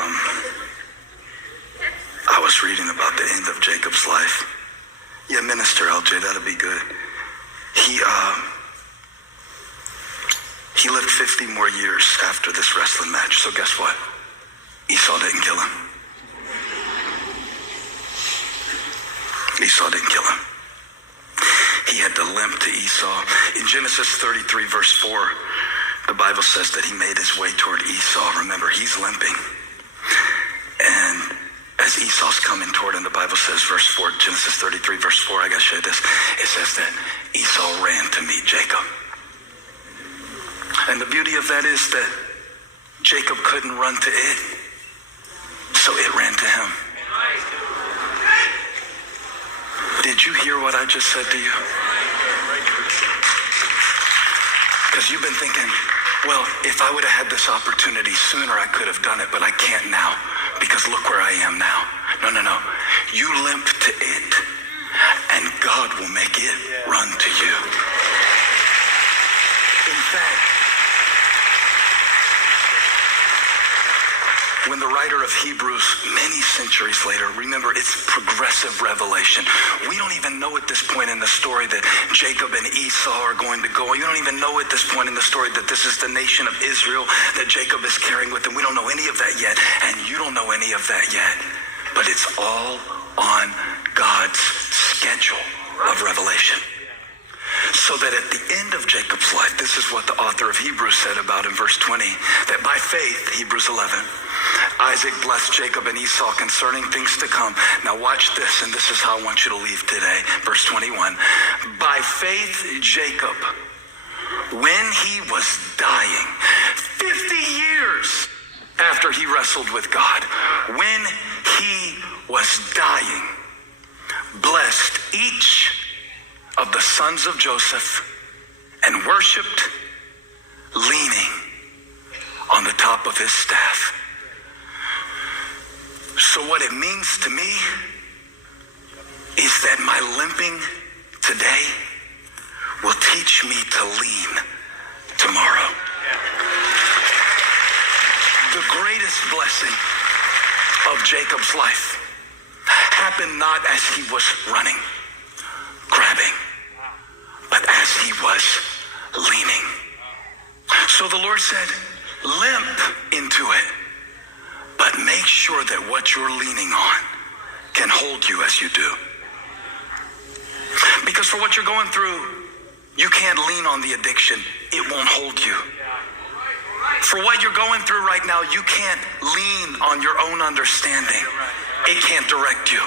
the end of Jacob's life. Yeah, Minister LJ, that'd be good. He lived 50 more years after this wrestling match. So guess what? Esau didn't kill him. Esau didn't kill him. He had to limp to Esau. In Genesis 33, verse 4, the Bible says that he made his way toward Esau. Remember, he's limping. And as Esau's coming toward him, the Bible says, verse 4, Genesis 33, verse 4, I gotta show you this. It says that Esau ran to meet Jacob. And the beauty of that is that Jacob couldn't run to it, so it ran to him. Did you hear what I just said to you? Because you've been thinking, well, if I would have had this opportunity sooner, I could have done it, but I can't now because look where I am now. No. You limp to it, and God will make it run to you. In fact, when the writer of Hebrews, many centuries later, remember, it's progressive revelation. We don't even know at this point in the story that Jacob and Esau are going to go. You don't even know at this point in the story that this is the nation of Israel that Jacob is carrying with him. We don't know any of that yet, and you don't know any of that yet. But it's all on God's schedule of revelation. So that at the end of Jacob's life, this is what the author of Hebrews said about in verse 20, that by faith, Hebrews 11, Isaac blessed Jacob and Esau concerning things to come. Now watch this, and this is how I want you to leave today. Verse 21, by faith, Jacob, when he was dying, 50 years after he wrestled with God, when he was dying, blessed each of of the sons of Joseph and worshiped, leaning on the top of his staff. So what it means to me is that my limping today will teach me to lean tomorrow. The greatest blessing of Jacob's life happened not as he was running, grabbing, but as he was leaning. So the Lord said, limp into it, but make sure that what you're leaning on can hold you as you do. Because for what you're going through, you can't lean on the addiction. It won't hold you. For what you're going through right now, you can't lean on your own understanding. It can't direct you.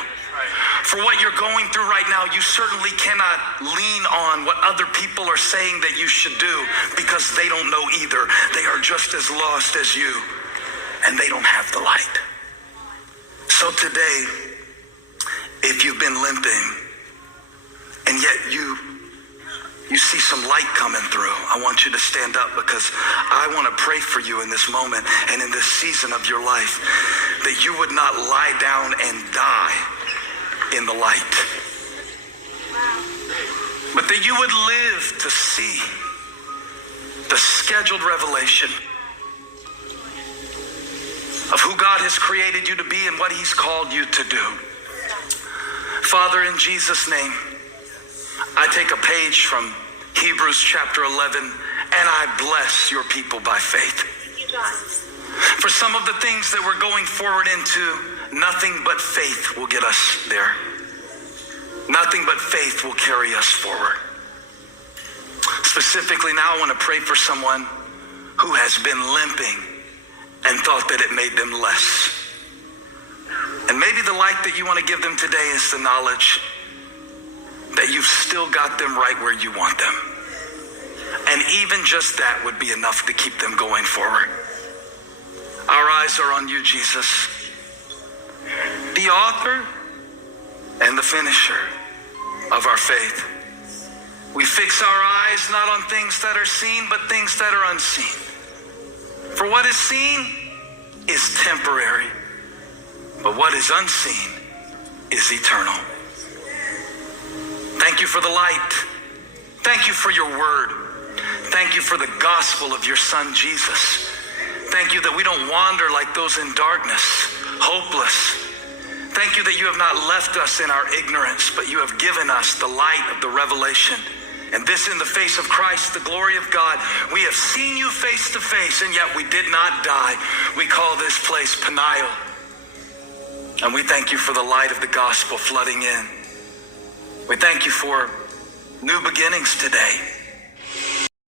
For what you're going through right now, you certainly cannot lean on what other people are saying that you should do, because they don't know either. They are just as lost as you, and they don't have the light. So today, if you've been limping, and yet you see some light coming through, I want you to stand up, because I want to pray for you in this moment and in this season of your life, that you would not lie down and die in the light, but that you would live to see the scheduled revelation of who God has created you to be and what he's called you to do. Father, in Jesus' name, I take a page from Hebrews chapter 11, and I bless your people by faith. For some of the things that we're going forward into, nothing but faith will get us there. Nothing but faith will carry us forward. Specifically now, I want to pray for someone who has been limping and thought that it made them less. And maybe the light that you want to give them today is the knowledge that you've still got them right where you want them. And even just that would be enough to keep them going forward. Our eyes are on you, Jesus, the author and the finisher of our faith. We fix our eyes not on things that are seen, but things that are unseen. For what is seen is temporary, but what is unseen is eternal. Thank you for the light. Thank you for your word. Thank you for the gospel of your son, Jesus. Thank you that we don't wander like those in darkness, hopeless. Thank you that you have not left us in our ignorance, but you have given us the light of the revelation. And this in the face of Christ, the glory of God. We have seen you face to face, and yet we did not die. We call this place Peniel. And we thank you for the light of the gospel flooding in. We thank you for new beginnings today.